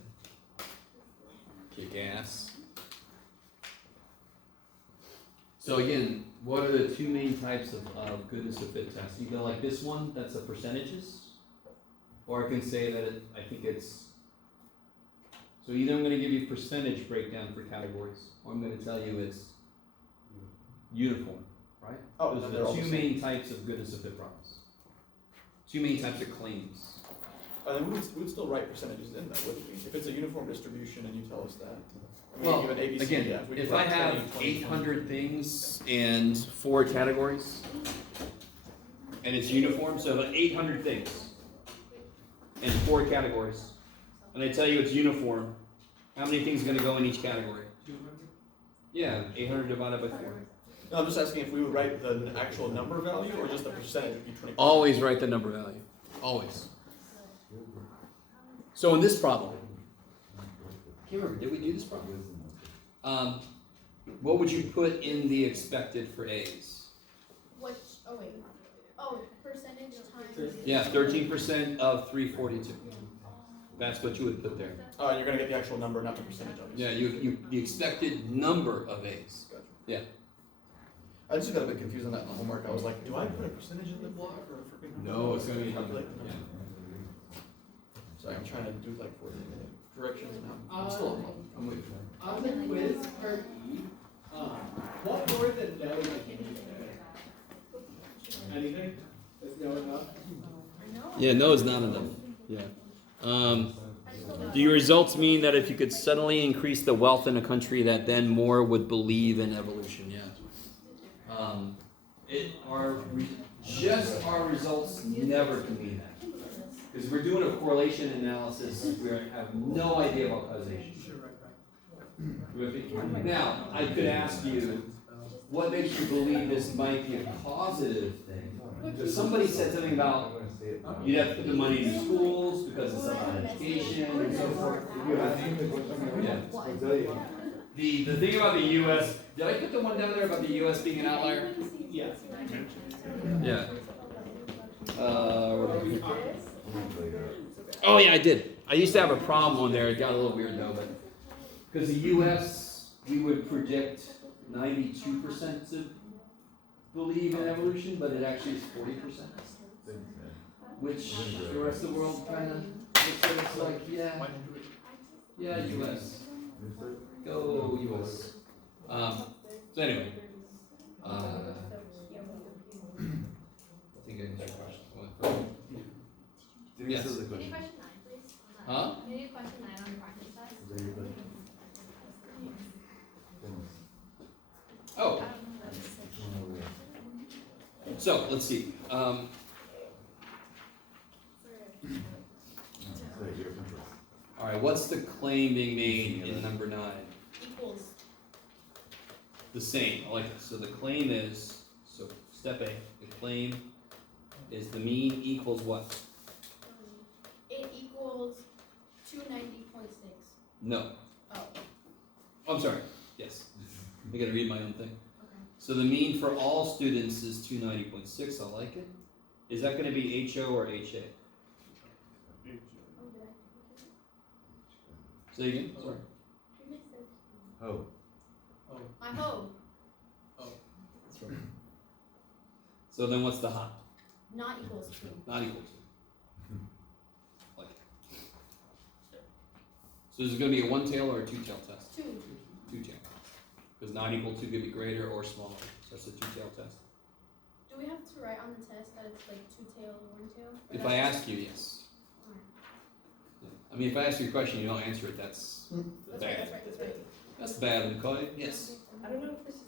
Kick ass. So again, what are the two main types of goodness of fit tests? Either like this one, that's the percentages, or I can say that I think it's, so either I'm gonna give you percentage breakdown for categories, or I'm gonna tell you it's uniform, right? Oh, Those and are they're all the the two same. main types of goodness of fit problems. Two main types of claims. And we would still write percentages in that, wouldn't we? If it's a uniform distribution and you tell us that. I mean, Well, we give an A, B, C, again, D, F, we could if I write have 20, 20, 800 things and 4 categories, and it's uniform, so I have 800 things and 4 categories, and I tell you it's uniform, how many things are going to go in each category? 200? Yeah, 800 divided by 4. No, I'm just asking if we would write the actual number value or just the percentage of each 20%. Always write the number value. Always. So in this problem, I can't remember, did we do this problem? What would you put in the expected for A's? Which, oh wait, oh, percentage times. Yeah, 13% of 342. That's what you would put there. Oh, and you're gonna get the actual number, not the percentage of it. Yeah, the expected number of A's. Gotcha. Yeah. I just got a bit confused on that in the homework. I was like, do I put a percentage in the block or for No, it's gonna be Calculate. yeah. Sorry, I'm trying to do like 40-minute directions now. I'm still I'm waiting. On the quiz part E, what more than no like anything? Is no enough? Yeah, no is not enough. Yeah. Do your results mean that if you could suddenly increase the wealth in a country, that then more would believe in evolution? Yeah. Just our results never can mean that, because we're doing a correlation analysis. We have no idea about causation. Now, I could ask you, what makes you believe this might be a causative thing? Because somebody said something about you'd have to put the money in schools because it's about education and so forth. Yeah. The thing about the U.S. Did I put the one down there about the U.S. being an outlier? Yeah. Yeah. Oh yeah, I did. I used to have a problem on there. It got a little weird though, but because the U.S. we would predict 92% to believe in evolution, but it actually is 40%, which the rest of the world kind of looks at us like, yeah, U.S. Go U.S. So anyway, I think I answered your question. Yes. This is a Maybe question. question 9, please. Huh? Maybe question 9 on the practice test. Is that your question? Oh, so let's see. Sorry, your turn first. All right, what's the claim being made in number 9? Equals. The same. I like it. So the claim is, so step A, the claim is the mean equals what? It equals 290.6. No. Oh, I'm sorry. Yes. I gotta read my own thing. okay. So the mean for all students is 290.6. I like it. Is that gonna be HO or HA? Say again? Sorry. Oh, I hope That's right. So then what's the hot? not equals 2. Not equal to. Like it. So is it gonna be a one-tail or a two-tail test? 2. Two-tail. Because not equal to could be greater or smaller. So that's a two-tail test. Do we have to write on the test that it's like 2 tail or 1 tail? Or If that's I just- ask you, yes. Alright. Yeah. I mean, if I ask you a question, you don't answer it, that's That's right, bad. that's right, that's right. That's bad, McCoy. Yes. I don't know if this is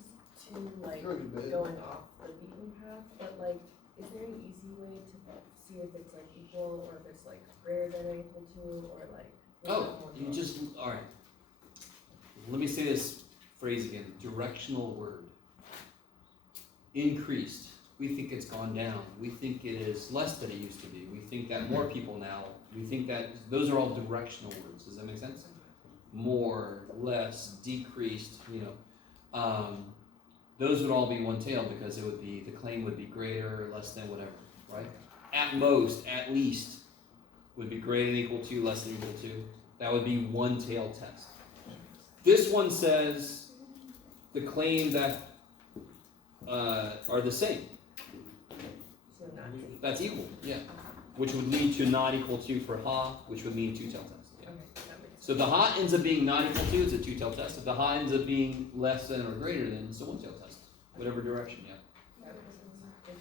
too like You're a good bit. going off the beaten path, but like, is there an easy way to see if it's like equal or if it's like greater than or equal to or like? is Oh, that more you fun? just, all right. Let me say this phrase again. Directional word. Increased. We think it's gone down. We think it is less than it used to be. We think that more people now. We think that those are all directional words. Does that make sense? More, less, decreased. You know, those would all be one tail because it would be the claim would be greater, less than, whatever, right? At most, at least, would be greater than equal to, less than equal to. That would be one tail test. This one says the claim that are the same. So not equal. That's equal, yeah. Which would lead to not equal to for ha, which would mean two-tail test. Yeah. Okay, that makes So if the ha ends up being not equal to, it's a two-tail test. If the ha ends up being less than or greater than, it's a one-tail test. Whatever direction, yeah. that makes sense. Thank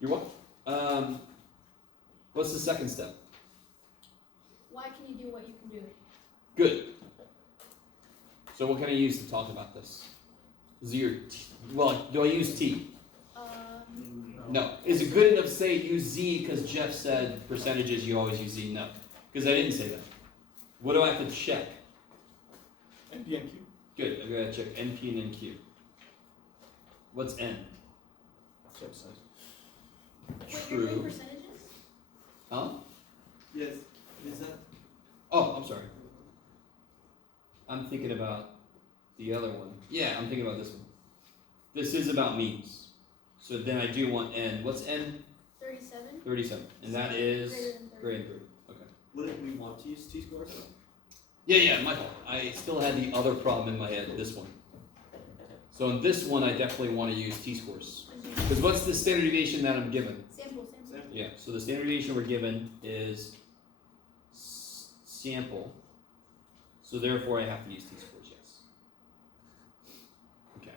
you. You're what? What's the second step? Why can you do what you can do? Good. So what can I use to talk about this? Is your t- well, do I use T? No. Is it good enough to say use Z because Jeff said percentages you always use Z? No. Because I didn't say that. What do I have to check? NP and Q. Good, I gotta check NP and NQ. What's N? Step size. Wait, you're doing True. percentages? Huh? Yes, is that? Oh, I'm sorry. I'm thinking about the other one. Yeah, I'm thinking about this one. This is about means. So then I do want N. What's N? 37? 37. And that is Greater than 30. greater than 3. Okay. Wouldn't we want to use T-scores? Yeah, my fault. I still had the other problem in my head, this one. So in this one, I definitely want to use T-scores. Because what's the standard deviation that I'm given? Sample. Sample. Yeah, so the standard deviation we're given is sample, so therefore I have to use t-scores, yes. Okay.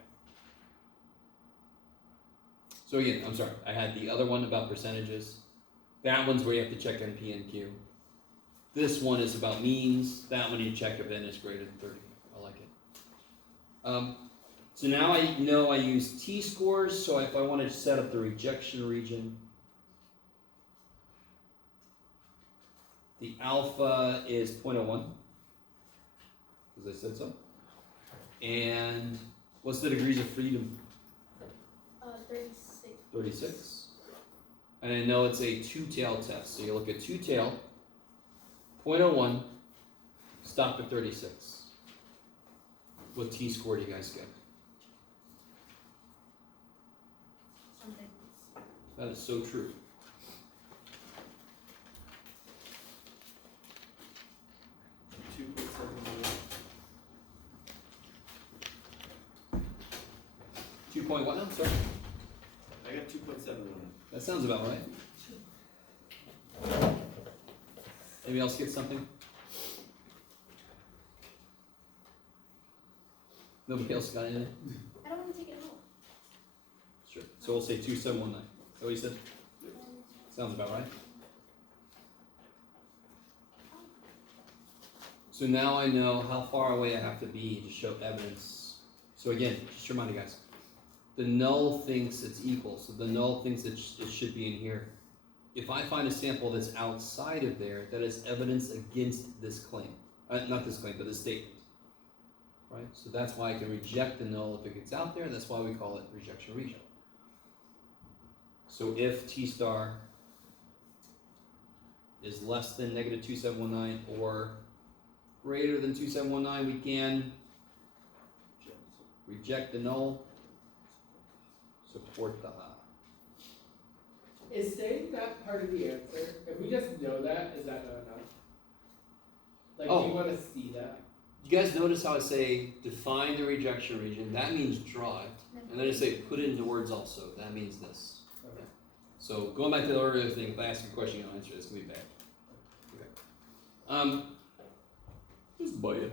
So again, I'm sorry, I had the other one about percentages. That one's where you have to check NP and Q. This one is about means. That one you check if n is greater than 30. I like it. So now I know I use t-scores, so if I want to set up the rejection region, the alpha is 0.01, because I said so. And what's the degrees of freedom? 36. 36. And I know it's a two-tail test. So you look at two-tail, 0.01, stop at 36. What t-score do you guys get? Something. That is so true. Two point what now? Sorry. I got 2.71. That sounds about right. Anybody else get something? Nobody else got anything? I don't want to take it home. Sure. So we'll say 2719. Is that what you said? Sounds about right. So now I know how far away I have to be to show evidence. So again, just remind you guys, the null thinks it's equal, so the null thinks it should be in here. If I find a sample that's outside of there, that is evidence against this claim. Not this claim, but this statement. Right? So that's why I can reject the null if it gets out there. That's why we call it rejection region. So if T star is less than negative 2719 or greater than 2719, we can reject the null, support the Is saying that part of the answer? If we just know that, is that not enough? Like, do you want to see that? You guys notice how I say define the rejection region? That means draw it. And then I say put it into words also. That means this. Okay. So going back to the earlier thing, if I ask you a question, you don't answer it, it's going to be bad. Okay. Just bite it.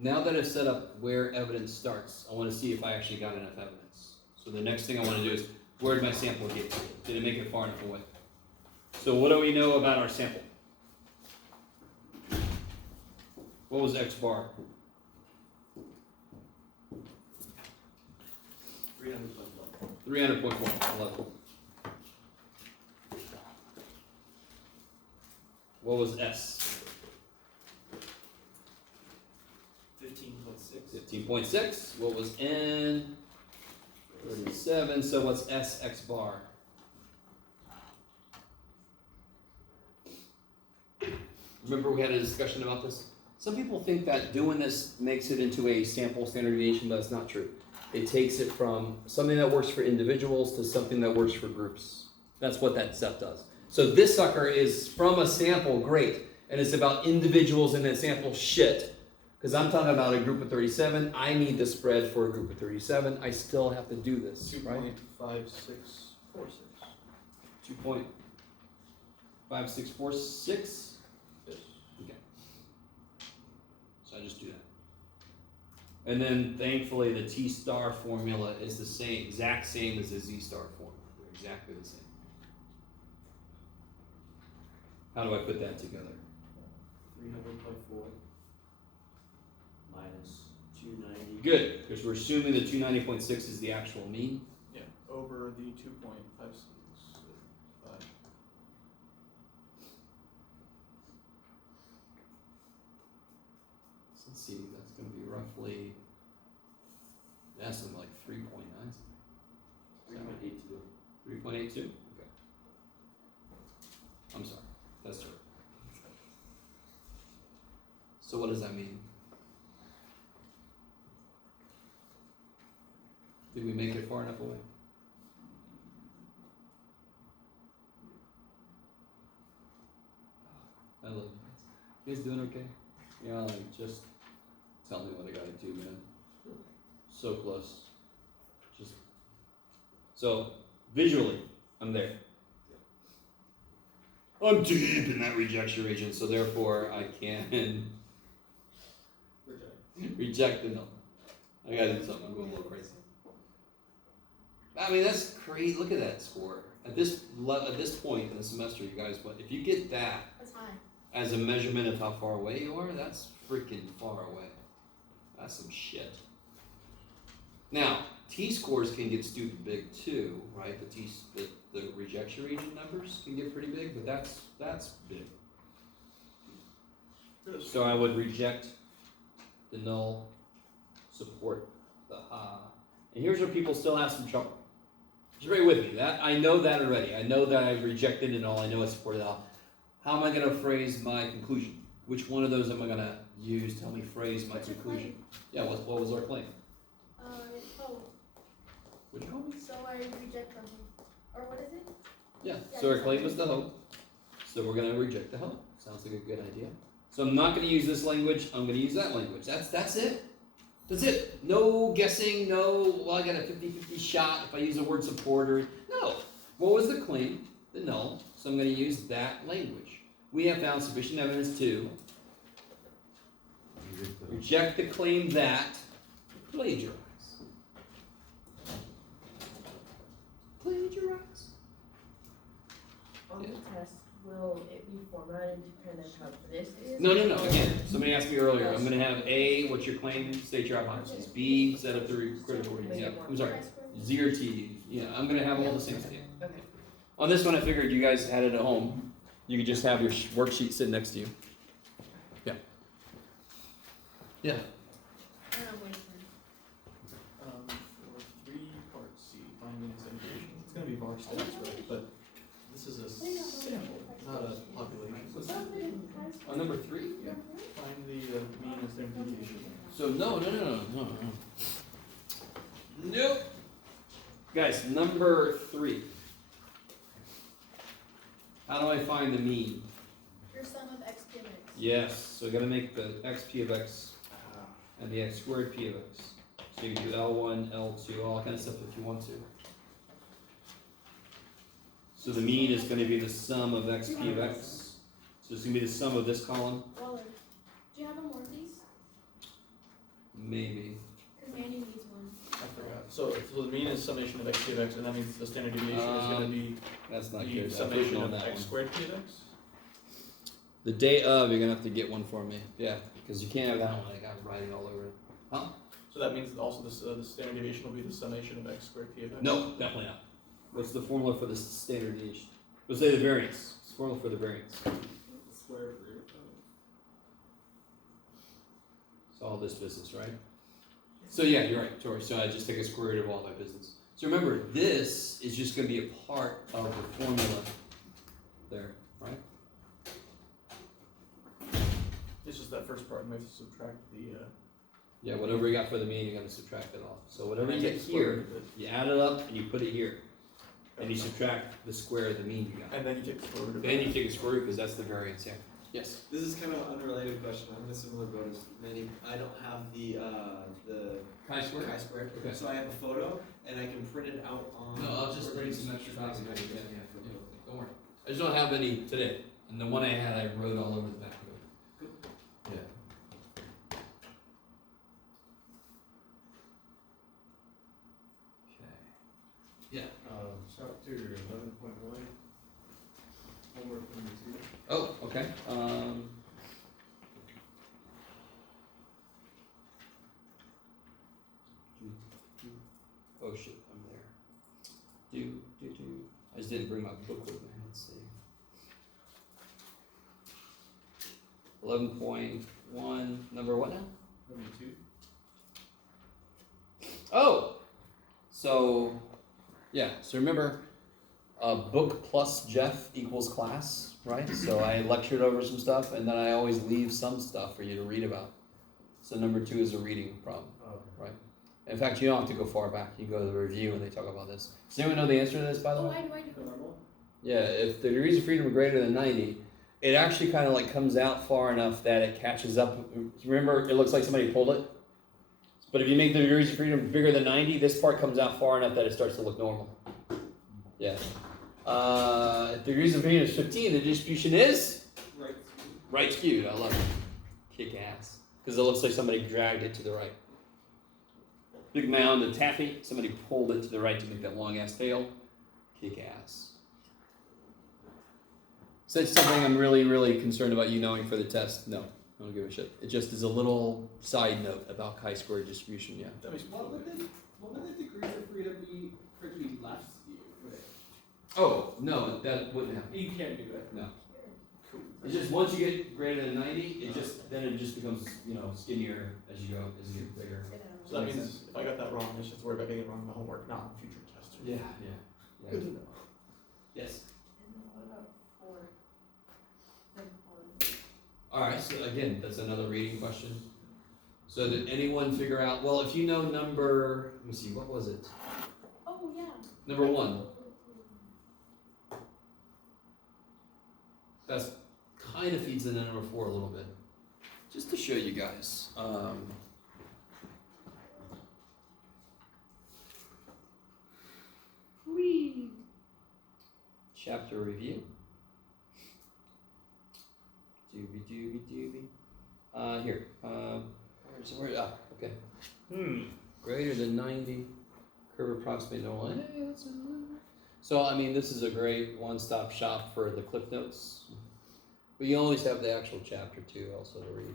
Now that I've set up where evidence starts, I want to see if I actually got enough evidence. So the next thing I want to do is, where did my sample get to? Did it make it far enough away? So what do we know about our sample? What was X bar? 300.1, 11. What was S? 15.6. 15.6. What was N? 37. So what's S X bar? Remember we had a discussion about this? Some people think that doing this makes it into a sample standard deviation, but it's not true. It takes it from something that works for individuals to something that works for groups. That's what that step does. So this sucker is from a sample, great, and it's about individuals in that sample, shit. Because I'm talking about a group of 37, I need the spread for a group of 37, I still have to do this, right? 2.5646. 2.5646? Yes. Okay. So I just do that. And then thankfully the T star formula is the same, exact same as the Z star formula. They're exactly the same. How do I put that together? 300.4 minus 290. Good, because we're assuming the 290.6 is the actual mean. Yeah, over the 2.56. Let's see, that's going to be roughly, that's something like 3.9. 3.82. 3.82? Okay. I'm sorry, that's true. So what does that mean? Did we make it far enough away? I love you guys. You guys doing okay? Yeah, like just tell me what I gotta do, man. So close. Just So visually, I'm there. I'm deep in that rejection region, so therefore I can reject the null. I gotta do something. I'm going a little crazy. I mean, that's great. Look at that score. At this point in the semester, you guys, but if you get that That's high. as a measurement of how far away you are, that's freaking far away. That's some shit. Now, T-scores can get stupid big too, right? The rejection region numbers can get pretty big, but that's big. So I would reject the null, support the and here's where people still have some trouble. Just bear with me. That I know that already. I know that I rejected the null. I know I supported all. How am I going to phrase my conclusion? Which one of those am I going to use to help me phrase my What's your conclusion? Yeah, what was our claim? Oh, Which one? so I reject the hope. Or what is it? Yeah, Yeah, so our just claim like- was the hope. So we're going to reject the hope. Sounds like a good idea. So I'm not going to use this language. I'm going to use that language. That's it. That's it. No guessing. No, well, I got a 50-50 shot if I use the word support or no. What was the claim? The null. So I'm going to use that language. We have found sufficient evidence to reject the claim that plagiarize. Plagiarize. On the test, will it be formatted to kind of how this is? No. Again, somebody asked me earlier. I'm going to have A, what's your claim? State your hypothesis. B, set up the critical reading. Yeah, I'm sorry. Z or T. Yeah, I'm going to have all the same stuff. Okay. On this one, I figured you guys had it at home. You could just have your worksheet sitting next to you. Yeah. Yeah. Wait For 3 part C, finding segregation, it's gonna be var stats, right? But this is a sample, not a population. So it's- On number 3? Yeah. Find the mean and standard deviation. So no. Nope. Guys, number 3. How do I find the mean? Your sum of x p of x. Yes, so I gotta make the x p of x and the x squared p of x. So you can do L1, L2, all that kind of stuff if you want to. So the mean is gonna be the sum of x p of x. So it's gonna be the sum of this column, Waller, do you have more of these? maybe. Cause Manny needs one. I forgot. So the mean is summation of x p of x, and that means the standard deviation is gonna be That's not the good. I'm summation pushing on of that x one. squared p of x? The day of, you're gonna have to get one for me. Yeah, because you can't have that one. I got writing all over it. Huh? So that means also the standard deviation will be the summation of x squared p of x? No, definitely not. What's the formula for the standard deviation? Let's say the variance. What's the formula for the variance? Square root It's all this business, right? So yeah, you're right, Tori. So I just take a square root of all that business. So remember, this is just gonna be a part of the formula there, right? It's just that first part, and we have to subtract the, Yeah, whatever you got for the mean, you gotta subtract it off. So whatever you and get take the square here, root of it. you add it up and you put it here. And you subtract the square of the mean you got. And then you take the square root of it. Then you take a square root because that's the variance, yeah. Yes. This is kind of an unrelated question. I'm in a similar boat as many. I don't have the Chi-square? chi-square, Okay. so I have a photo and I can print it out on. No, I'll just or bring use some extra copies. Max Yeah, Max. yeah, don't worry. I just don't have any today. And the one I had, I wrote all over the back of it. Yeah. Okay. Yeah. Chapter 11.1, homework number 2. Oh, okay. Oh shit, I'm there. I just didn't bring my book with me. Let's see. 11.1, number what now? Number 2. Oh! So, yeah, so remember, book plus Jeff equals class, right? So I lectured over some stuff, and then I always leave some stuff for you to read about. So number 2 is a reading problem, right? In fact, you don't have to go far back. You can go to the review and they talk about this. Does anyone know the answer to this, by the Oh, way? I do. normal. Yeah, if the degrees of freedom are greater than 90, it actually kind of like comes out far enough that it catches up. Remember, it looks like somebody pulled it? But if you make the degrees of freedom bigger than 90, this part comes out far enough that it starts to look normal. Yeah. Degrees of freedom is 15. The distribution is Right. right skewed. I love it. Kick ass. Because it looks like somebody dragged it to the right. Big mound of taffy. Somebody pulled it to the right to make that long ass tail. Kick ass. So that's something I'm really, really concerned about you knowing for the test. No, I don't give a shit. It just is a little side note about chi-square distribution. Yeah. That makes What would the degrees of freedom be for it to be left skewed? Would it? Oh no, that wouldn't happen. You can't do it. No. It's just once you get greater than 90, it just becomes skinnier as you go as you get bigger. So that means if I got that wrong, I should worry about getting it wrong in the homework, not on future tests. Yeah. Good to know. Yes. And then what about 4? Then 4. All right. So again, that's another reading question. So did anyone figure out? Well, if you know number, let me see. What was it? Oh, yeah. Number 1. That's kind of feeds into number 4 a little bit, just to show you guys. Chapter review. Here. Okay. Greater than 90. Curve approximately normal. So, I mean, this is a great one-stop shop for the clip notes. But you always have the actual chapter too, also to read.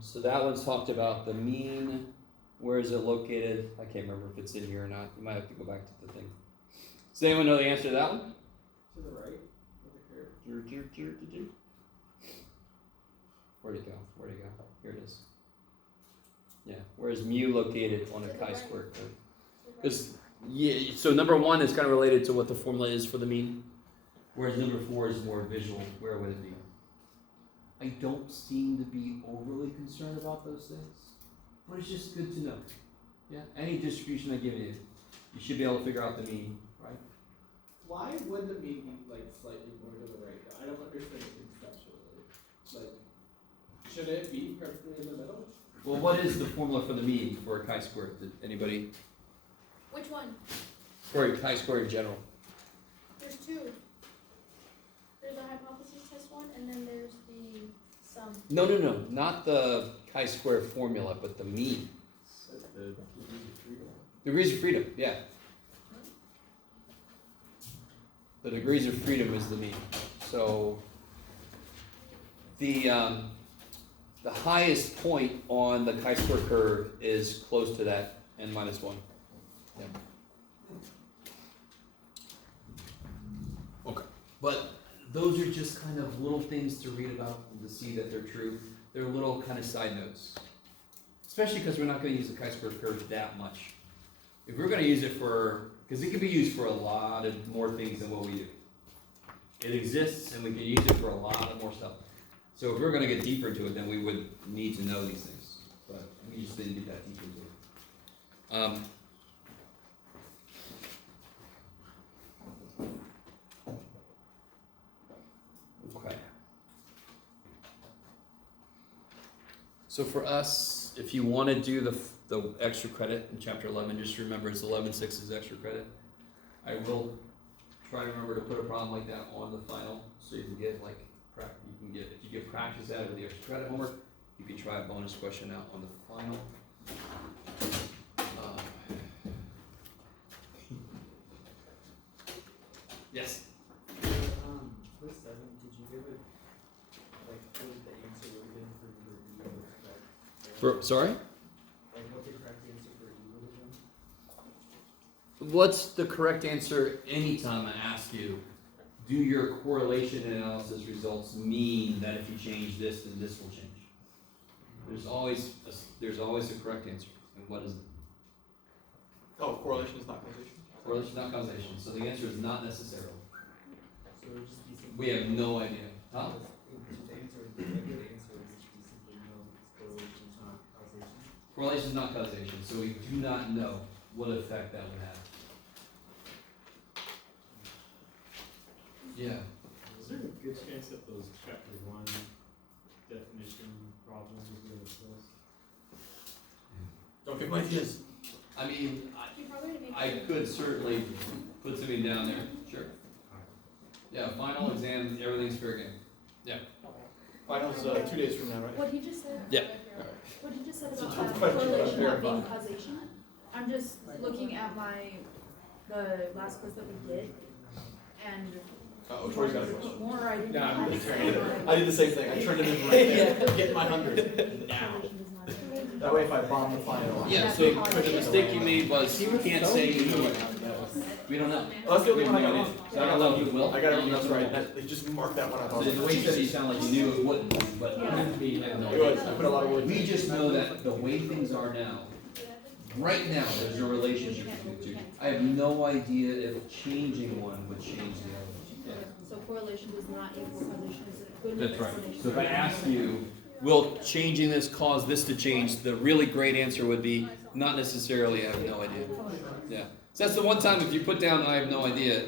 So that one's talked about the mean. Where is it located? I can't remember if it's in here or not. You might have to go back to the thing. Does anyone know the answer to that one? To the right of the curve. Where'd it go? Here it is. Yeah, where is mu located on a chi-square curve? Because so number 1 is kind of related to what the formula is for the mean, whereas number 4 is more visual. Where would it be? I don't seem to be overly concerned about those things, but it's just good to know. Yeah, any distribution I give you, you should be able to figure out the mean, right? Why would the mean be like slightly more to the right though? I don't understand it conceptually. Like, should it be perfectly in the middle? Well, what is the formula for the mean for a chi-square? Did anybody? Which one? For a chi-square in general. There's 2. There's the hypothesis test one, and then there's the sum. No, not the chi-square formula, but the mean. Degrees of freedom, yeah. The degrees of freedom is the mean. So the highest point on the chi-square curve is close to that n-1. Yeah. Okay. But those are just kind of little things to read about and to see that they're true. They're little kind of side notes. Especially because we're not going to use the chi-square curve that much. If we're going to use it because it can be used for a lot of more things than what we do. It exists and we can use it for a lot of more stuff. So if we're going to get deeper into it, then we would need to know these things. But we just didn't get that deep into it. Okay. So for us, if you want to do the extra credit in chapter 11, just remember it's 11.6 is extra credit. I will try to remember to put a problem like that on the final, so you can get if you get practice out of the extra credit homework, you can try a bonus question out on the final. Yes. Quiz 7, did you give it, like, what was the answer we were given for either E or correct? Sorry? Like, what the correct answer for E would have been? What's the correct answer anytime I ask you, do your correlation analysis results mean that if you change this, then this will change? There's always a correct answer. And what is it? Oh, correlation is not causation. Correlation, not causation. So the answer is not necessarily. So it would just be simply. We have no idea. Huh? The answer, the good answer would just be simply no, correlation is not causation. Correlation is not causation, so we do not know what effect that would have. Yeah. Is there a good chance that those chapter 1 definition problems will be able to close? Don't give my ideas. I mean, You're probably gonna be. I could certainly put something down there, sure. Yeah, final exam, everything's fair game. Finals, 2 days from now, right? What he just said. Yeah. What he just said It's a about tough that question, but correlation not being verify. causation. I'm just looking at the last quiz that we did, and Oh, Tori's got a question. more I didn't. Yeah, I'm have. just I did the same thing, I turned it in right there, get my 100 now. Correlation does not exist. That way if I bomb the final. Yeah, so the mistake you made was you can't say you knew it. We don't know. Oh, that's the only one I got wrong. So I don't know if you will. I got it, that's right, that, they just marked that one up. I So was the like, way you said it, you sound like you knew it wouldn't, but we have no It was, idea. I put a lot of work. We just know that the way things are now, right now, there's a relationship between the two. I have no idea if changing one would change the other. So correlation does not equal causation. Is a good That's right. explanation. So if I ask you, will changing this cause this to change, the really great answer would be, not necessarily, I have no idea. Yeah. So that's the one time if you put down, I have no idea,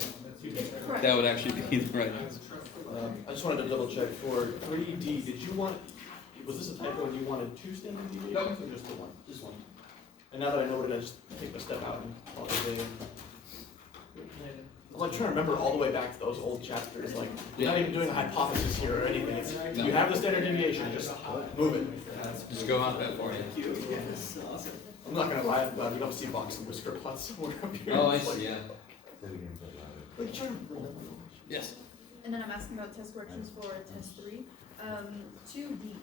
Correct. that would actually be the right answer. I just wanted to double check for 3D, did you want, was this a typo and you wanted 2 standard deviations or just the one? Just one. And now that I know it, I just take a step out and call it a day. I'm like trying to remember all the way back to those old chapters, like, you're not even doing a hypothesis here or anything, it's, you have the standard deviation, just move it. Just go out that far. Yes, awesome. I'm not gonna lie, I'm glad we don't see box and whisker plots somewhere up here. Oh, I It's like- see, yeah. Like, trying to roll. Yes. And then I'm asking about test corrections for test 3. 2D.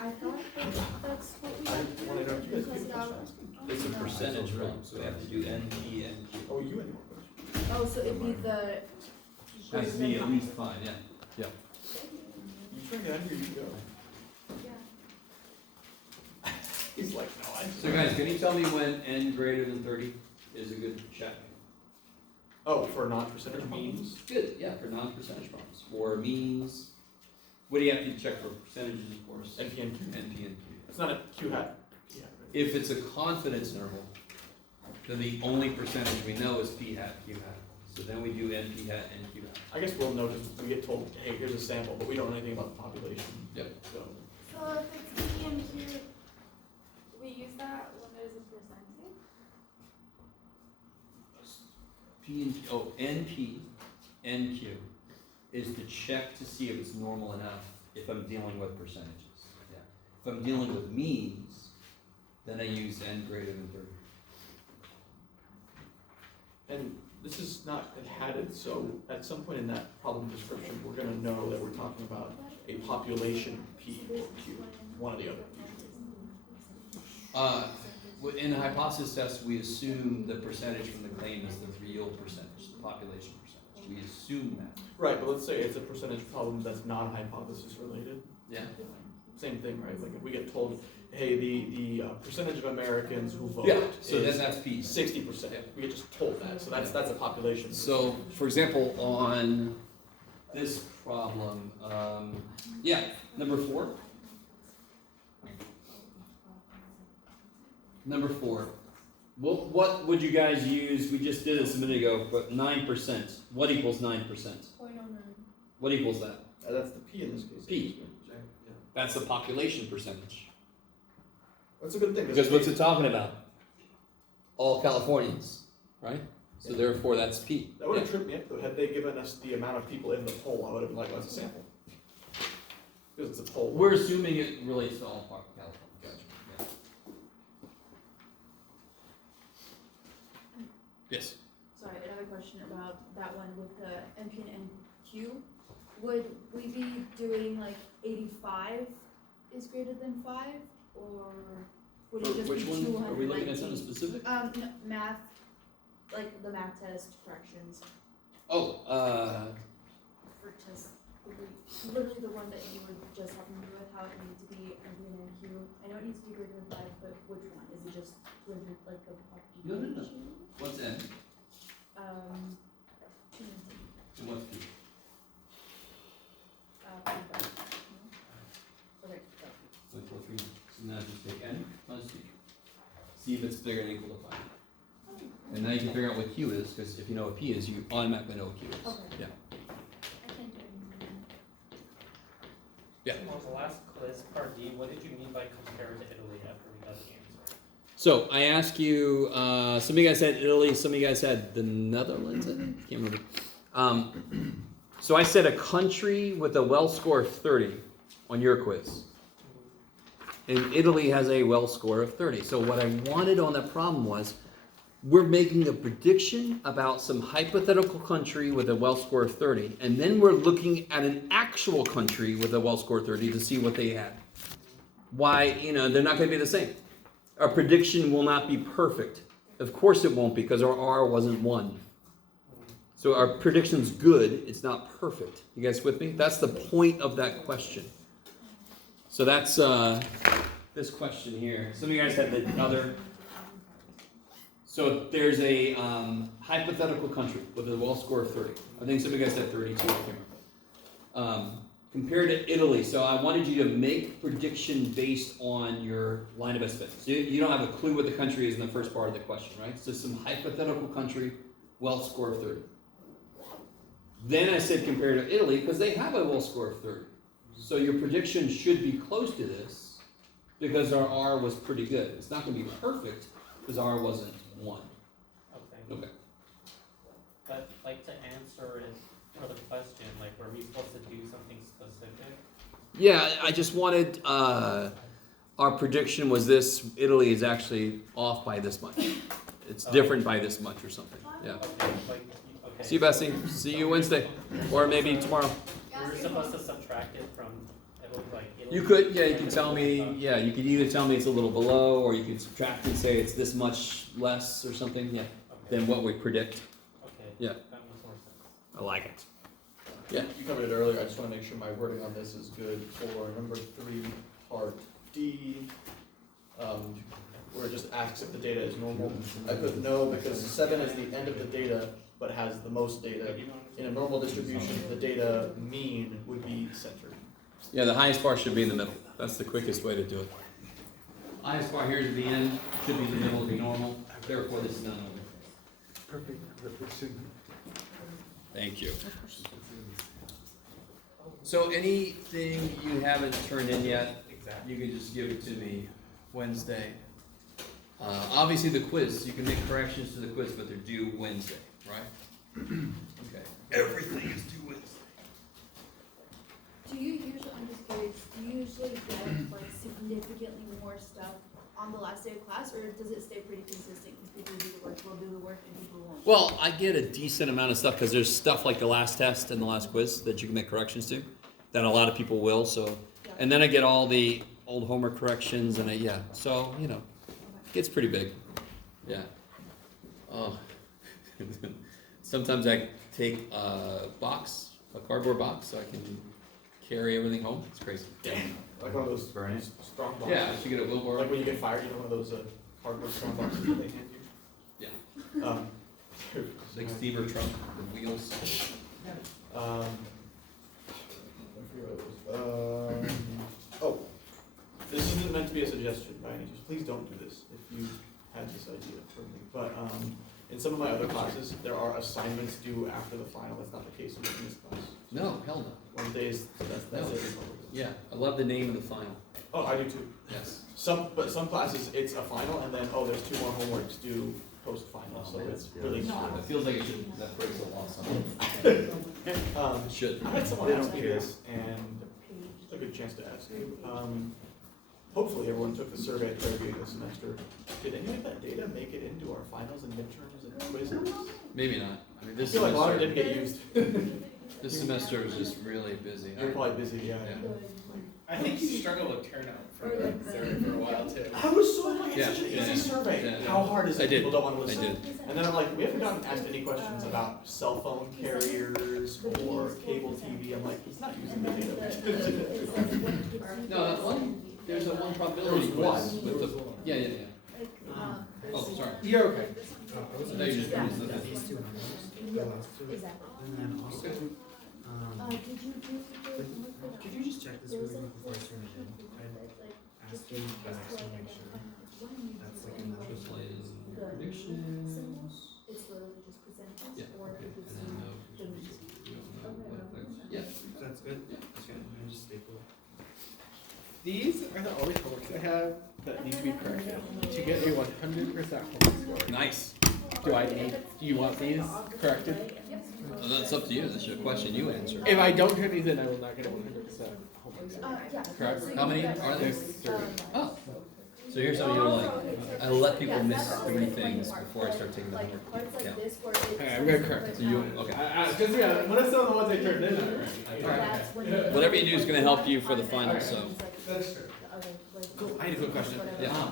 I thought that's what we I had to do. wanna know if you guys Because have that- questions. It's a percentage wrong, so we have to do NP and Q. Oh, you had more questions. Oh, so it'd be the. Has to be at least 5, yeah. You trying to get under, you can go. He's like, no, I. So guys, can you tell me when n greater than 30 is a good check? Oh, for non-percentage means? Good, yeah, for non-percentage problems. For means, what do you have to check for percentages, of course? NP and Q. NP and Q. It's not a Q hat. P hat, right? If it's a confidence interval, then the only percentage we know is P hat, Q hat. So then we do NP hat and Q hat. I guess we'll notice, we get told, hey, here's a sample, but we don't know anything about the population. Yep. So, So if it's P and Q, we use that when there's a percentage? P and Q, oh, NP, NQ is to check to see if it's normal enough if I'm dealing with percentages. Yeah. If I'm dealing with means, then I use n greater than 30. and this is not hatted, so at some point in that problem description, we're gonna know that we're talking about a population P or Q, one or the other. In a hypothesis test, we assume the percentage from the claim is the real percentage, the population percentage. We assume that. Right, but let's say it's a percentage problem that's not hypothesis related. Yeah. Same thing, right? Like if we get told, hey, the percentage of Americans who vote Yeah, so then is that's P. 60%. Yeah. We get just told that, so that's a population. So, for example, on this problem, number 4. Number 4. What would you guys use? We just did this a minute ago, but 9%. What equals 9%? 0.09. What equals that? That's the P in this case. P. That's the population percentage. That's a good thing. Because what's it talking about? All Californians, right? So Yeah. therefore, that's P. That would have tripped me up though. Had they given us the amount of people in the poll, I would have been like, well, that's a sample. Because it's a poll. We're assuming it relates to all California. Gotcha. Yes. Sorry, another question about that one with the NP and NQ. Would we be doing like 85 is greater than 5, or would it just Which be one? 219? Are we looking at something specific? No, math, like the math test corrections Oh, for test 3. Literally the one that you were just helping me with, how it needs to be NP and NQ. I know it needs to be greater than 5, but which one? Is it just greater like the No, no, no. population? what's N? 219. And what's P? 45. Okay, go. So 3. So now just take N minus P. See if it's bigger than or equal to 5. And now you can figure out what Q is, because if you know what P is, you automatically know what Q is. Okay. Yeah. I can't do it. Yeah. On the last quiz, part D, what did you mean by compare to Italy after we got the answer? So I ask you, some of you guys said Italy, some of you guys had the Netherlands, I think? Can't remember. So I said a country with a well score of 30 on your quiz. And Italy has a well score of 30. So what I wanted on that problem was, we're making a prediction about some hypothetical country with a well score of 30, and then we're looking at an actual country with a well score of 30 to see what they had. Why, they're not going to be the same. Our prediction will not be perfect. Of course it won't, because our R wasn't 1. So our prediction's good, it's not perfect. You guys with me? That's the point of that question. So that's this question here. Some of you guys had the other. So there's a hypothetical country with a well score of 30. I think some of you guys had 32. I can't remember. Compared to Italy. So I wanted you to make prediction based on your line of best fit. So you don't have a clue what the country is in the first part of the question, right? So some hypothetical country, well score of 30. Then I said compared to Italy, because they have a well score of 30. So your prediction should be close to this, because our R was pretty good. It's not going to be perfect, because R wasn't 1. Okay. Okay. But like to answer it for the question, like were we supposed to do something specific? Yeah, I just wanted, our prediction was this, Italy is actually off by this much. It's different by this much or something. Yeah. Okay, like, okay. See you, Bessie. See you Wednesday. Or maybe tomorrow. We were supposed to subtract it from, You could, you can tell me, you could either tell me it's a little below, or you could subtract and say it's this much less or something, than what we predict. Okay. Yeah. That makes more sense. I like it. You covered it earlier, I just wanna make sure my wording on this is good for number 3, part D. Where it just asks if the data is normal. I put no because 7 is the end of the data, but has the most data. In a normal distribution, the data mean would be centered. Yeah, the highest bar should be in the middle. That's the quickest way to do it. Highest bar here is at the end, should be in the middle, would be normal. Therefore, this is not normal. Perfect. Thank you. So anything you haven't turned in yet, you can just give it to me Wednesday. Obviously the quiz, you can make corrections to the quiz, but they're due Wednesday, right? Okay. Everything is due Wednesday. Do you usually, I'm just curious, do you usually get like significantly more stuff on the last day of class, or does it stay pretty consistent because people do the work, will do the work, and people won't? Well, I get a decent amount of stuff because there's stuff like the last test and the last quiz that you can make corrections to, that a lot of people will. So, and then I get all the old homework corrections, and so it's pretty big. Yeah. Oh. Sometimes I take a cardboard box, so I can carry everything home. It's crazy. Like one of those Burn it. strong boxes. Yeah, I should get a wheelbarrow. Like when you get fired, you know, one of those cardboard strong boxes that they hand you? Yeah. Big Big steamer truck with wheels. I forget what it was. Oh, this isn't meant to be a suggestion by any chance. Please don't do this if you had this idea for me. But in some of my other classes, there are assignments due after the final. That's not the case in this class. No, hell no. Wednesdays, that's it. Yeah, I love the name of the final. Oh, I do too. Yes. But some classes, it's a final, and then, there's 2 more homeworks due post-final, so it's really. It feels like it should, that breaks the law somehow. It should. I had someone ask me this, and it's a good chance to ask you. Hopefully everyone took the survey at the very beginning of the semester. Did any of that data make it into our finals and midterms and quizzes? Maybe not. I mean, I this feel like a lot of it semester, didn't get used. this semester was just really busy. You're probably busy, yeah. I think you struggled with turnout for the survey for a while too. I was so like, it's Yeah, such an yeah, easy survey. yeah. How hard is I it? did. People don't want to I listen. did. And then I'm like, we haven't gotten asked any questions about cell phone carriers or cable TV. I'm like, he's not using the data. No, that one, there's a one probability There was quiz one. with the, yeah. Oh, sorry. You're okay. I know you just finished the These 2 numbers, the last 2, and then also, Did you do could you just check this really quick before I turn it in? I asked you, but I just want to make sure. That's like another predictions. It's literally just percentages, Yeah, or okay. if it's And then the you don't know what the- yeah. That's good? Okay, let me just staple. These are the only homeworks I have that need to be corrected to get a 100% home score. Nice. Do you want these corrected? Well, that's up to you. That's your question. You answer. If I don't turn these in, I will not get a 100% homework score. Correct? How many are there? There's 30. Oh. So here's how you like. I let people miss 3 things before I start taking the homework. Parts like Yeah. this where it's. Okay, I'm gonna correct. So you okay? Because yeah, when I saw the ones I turned in, That's when they- Whatever you do is going to help you for the final. So Cool, I had a quick question. Yeah.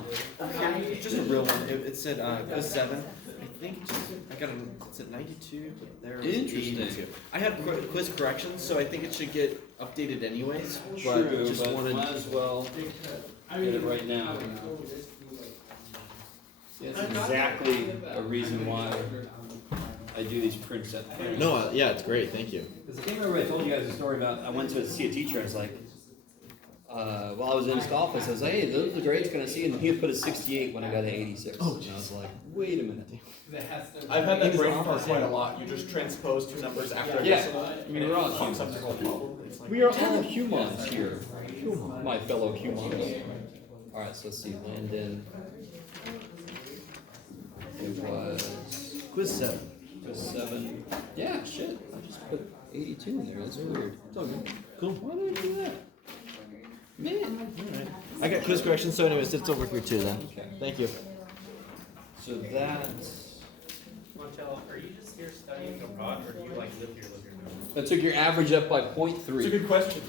Just a real one, it said, quiz 7, I think, I got it said 92, but there was Interesting. 82. I had quiz corrections, so I think it should get updated anyways, but true, just but wanted. might as well get it right now. That's exactly a reason why I do these prints at. No, yeah, it's great, thank you. Because I can't remember I told you guys a story about, I went to see a teacher, I was like, while I was in his office, I was like, hey, those are the grades, can I see? And he had put a 68 when I got an 86. Oh, and I was like, wait a minute. I've had He that was break off for his quite a head. lot. You just transpose 2 numbers after a Yeah. decimal, and You're it right. fucks up the whole problem. It's like- We are all humans here. My fellow humans. Alright, so let's see, Landon. It was Quiz 7. 7. Yeah, shit. I just put 82 in there. That's weird. It's all good. Cool. Why did I do that? Man. I got quiz corrections, so anyways, it's over here too then. Okay. Thank you. So that's. Montel, are you just here studying abroad, or do you like live here now? That took your average up by It's a 0.3. good question.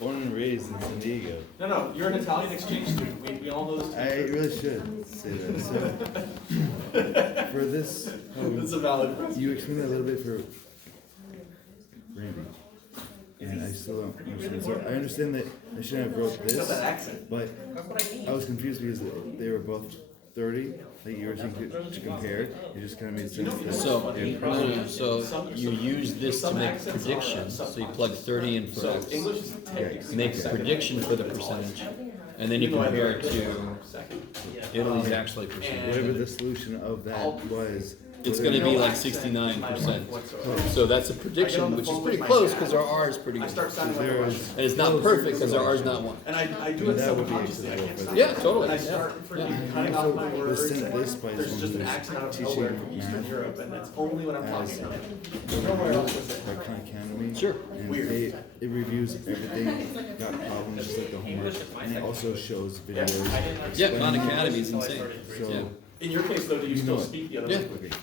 Born and raised in San Diego. No, you're an Italian exchange student. We all know this. I really should say that. So, for this, It's a valid question. you explained that a little bit for Randy, and I still don't understand. So I understand that I shouldn't have wrote It's got that this, accent. but I was confused because they were both 30, like you were saying to compare. It just kind of made sense. that So, they're no, so you use this to make predictions. So you plug 30 in for So X. English is Yeah, Make a prediction for the percentage. And then you compare it to Italy's actually percentage. whatever the solution of that was. It's gonna be like 69%. So that's a prediction, which is pretty close, because our R is pretty I good. start sounding like a There's- Russian. And it's not perfect, because our R is not 1. And I do it That would be subconsciously. I can't acceptable, stop. but- Yeah, totally, And I yeah. start freaking Yeah. cutting off my Also, words. was sent this by There's just an someone accent out of who's nowhere teaching from Eastern math Europe, and that's only when I'm as talking about it. Nowhere else is it. by Khan Academy. Sure. And Weird. it reviews everything, got problems just like the homework, and it also shows videos. Yeah, Khan explaining it. Academy is insane. So, Yeah. In your case, though, do you You still know it. speak the other Yeah. language? okay.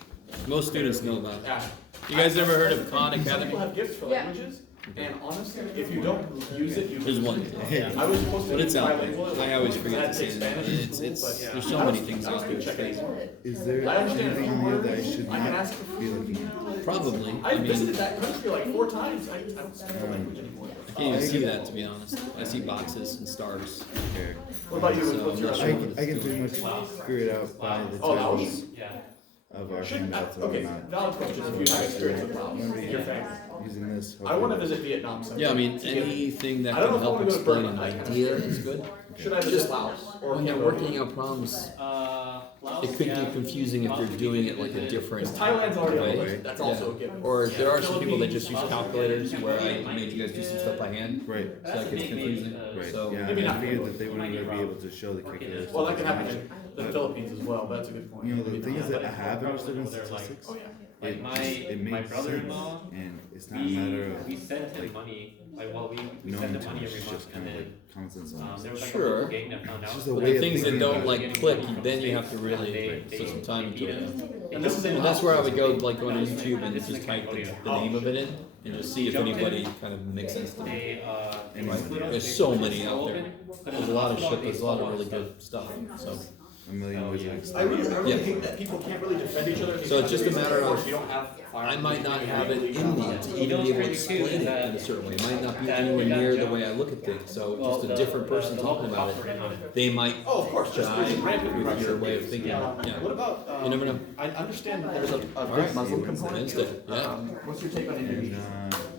Most students know about it. Yeah. You guys ever heard of Khan Some Academy? people have gifts for Yeah. languages, and honestly, if you don't use it, you There's lose one. it. I was supposed to But be it's out there. bilingual. I always I forget had to say take that. Spanish in It's, school, it's, but there's I so was- many things I was out gonna there. check it out. Is there I understand anything a in few here words. that I should I can not ask for be looking at? Probably. I I mean, visited that country like 4 times. I don't speak the language anymore. I can't even see that, to be honest. I see boxes and stars. Okay. What about you? So, What's your I'm not I sure. other? can pretty much figure it out by the Oh, Laos? titles Yeah. of our Shouldn't, handouts and okay, whatnot. valid question. If you have experience with Laos, Maybe your family. using this. I want to visit Vietnam someday. Yeah, I mean, to get- anything that I don't can know if I help wanna go to explain an Burma. idea is good. Should I visit Laos or When you're Cambodia? working out problems, Laos, it could yeah. get confusing if you're doing it like a different Because Thailand's already on the way. list. That's Yeah. also a given. Or there are some people that just use calculators, where I made you guys do some stuff by hand, Right, so that gets confusing. right, So, yeah, Maybe I not. figured that they wouldn't really be able to show the calculus. Well, that can happen in the Philippines as well. But that's a good point. You know, the Maybe things not. that I have understood in They're like- statistics, Oh yeah. Like it my just, it my makes brother-in-law, sense, and it's not a matter of we sent him like, money. Like, well, we send knowing him too money much, every it's month, just and kind of then like common sense there almost. was like Sure. a local gang that found out. It's just a but way the of things that thinking don't about like it. click, then you have to really put some time into it. And this is in And that's Laos. where I would go, like go on YouTube and just type the name of it in, and just see if anybody kind of makes sense to me. They Right. There's so many out there. There's a lot of shit, there's a lot of really good stuff, so. A million ways of I explaining really Yeah. hate that people can't really defend each other. So it's just a matter of- If you don't have I might not have it in me to even be able to explain it in a certain way. It might not be anywhere near the way I look at things, so just a different person talking about it, they might Oh, of course, just there's a jive rampant with corruption. your way of thinking, What yeah. about, You never know. I understand that there's a Alright. big Muslim component. Wednesday, yeah. What's your take on and Indonesia?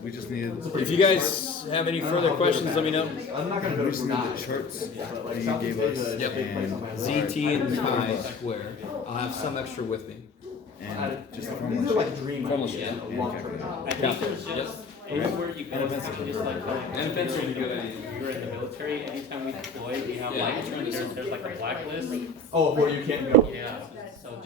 we just needed. If you guys have any further questions, let me know. I'm not gonna go We to just need Brunei. the charts But like that you Southeast gave Asia us, is a Yep. big place on my and list. ZT and Chi Square. I'll have some extra with me. and just the These are formula. like dream Formula, ideas, yeah. a long-term. I think there's just Everywhere you go, And a it's pencil. just like, And a pencil would be a good idea. we were in the military, anytime we deploy, we have Yeah. like, there's like a blacklist. Oh, where you can't go. Yeah, so just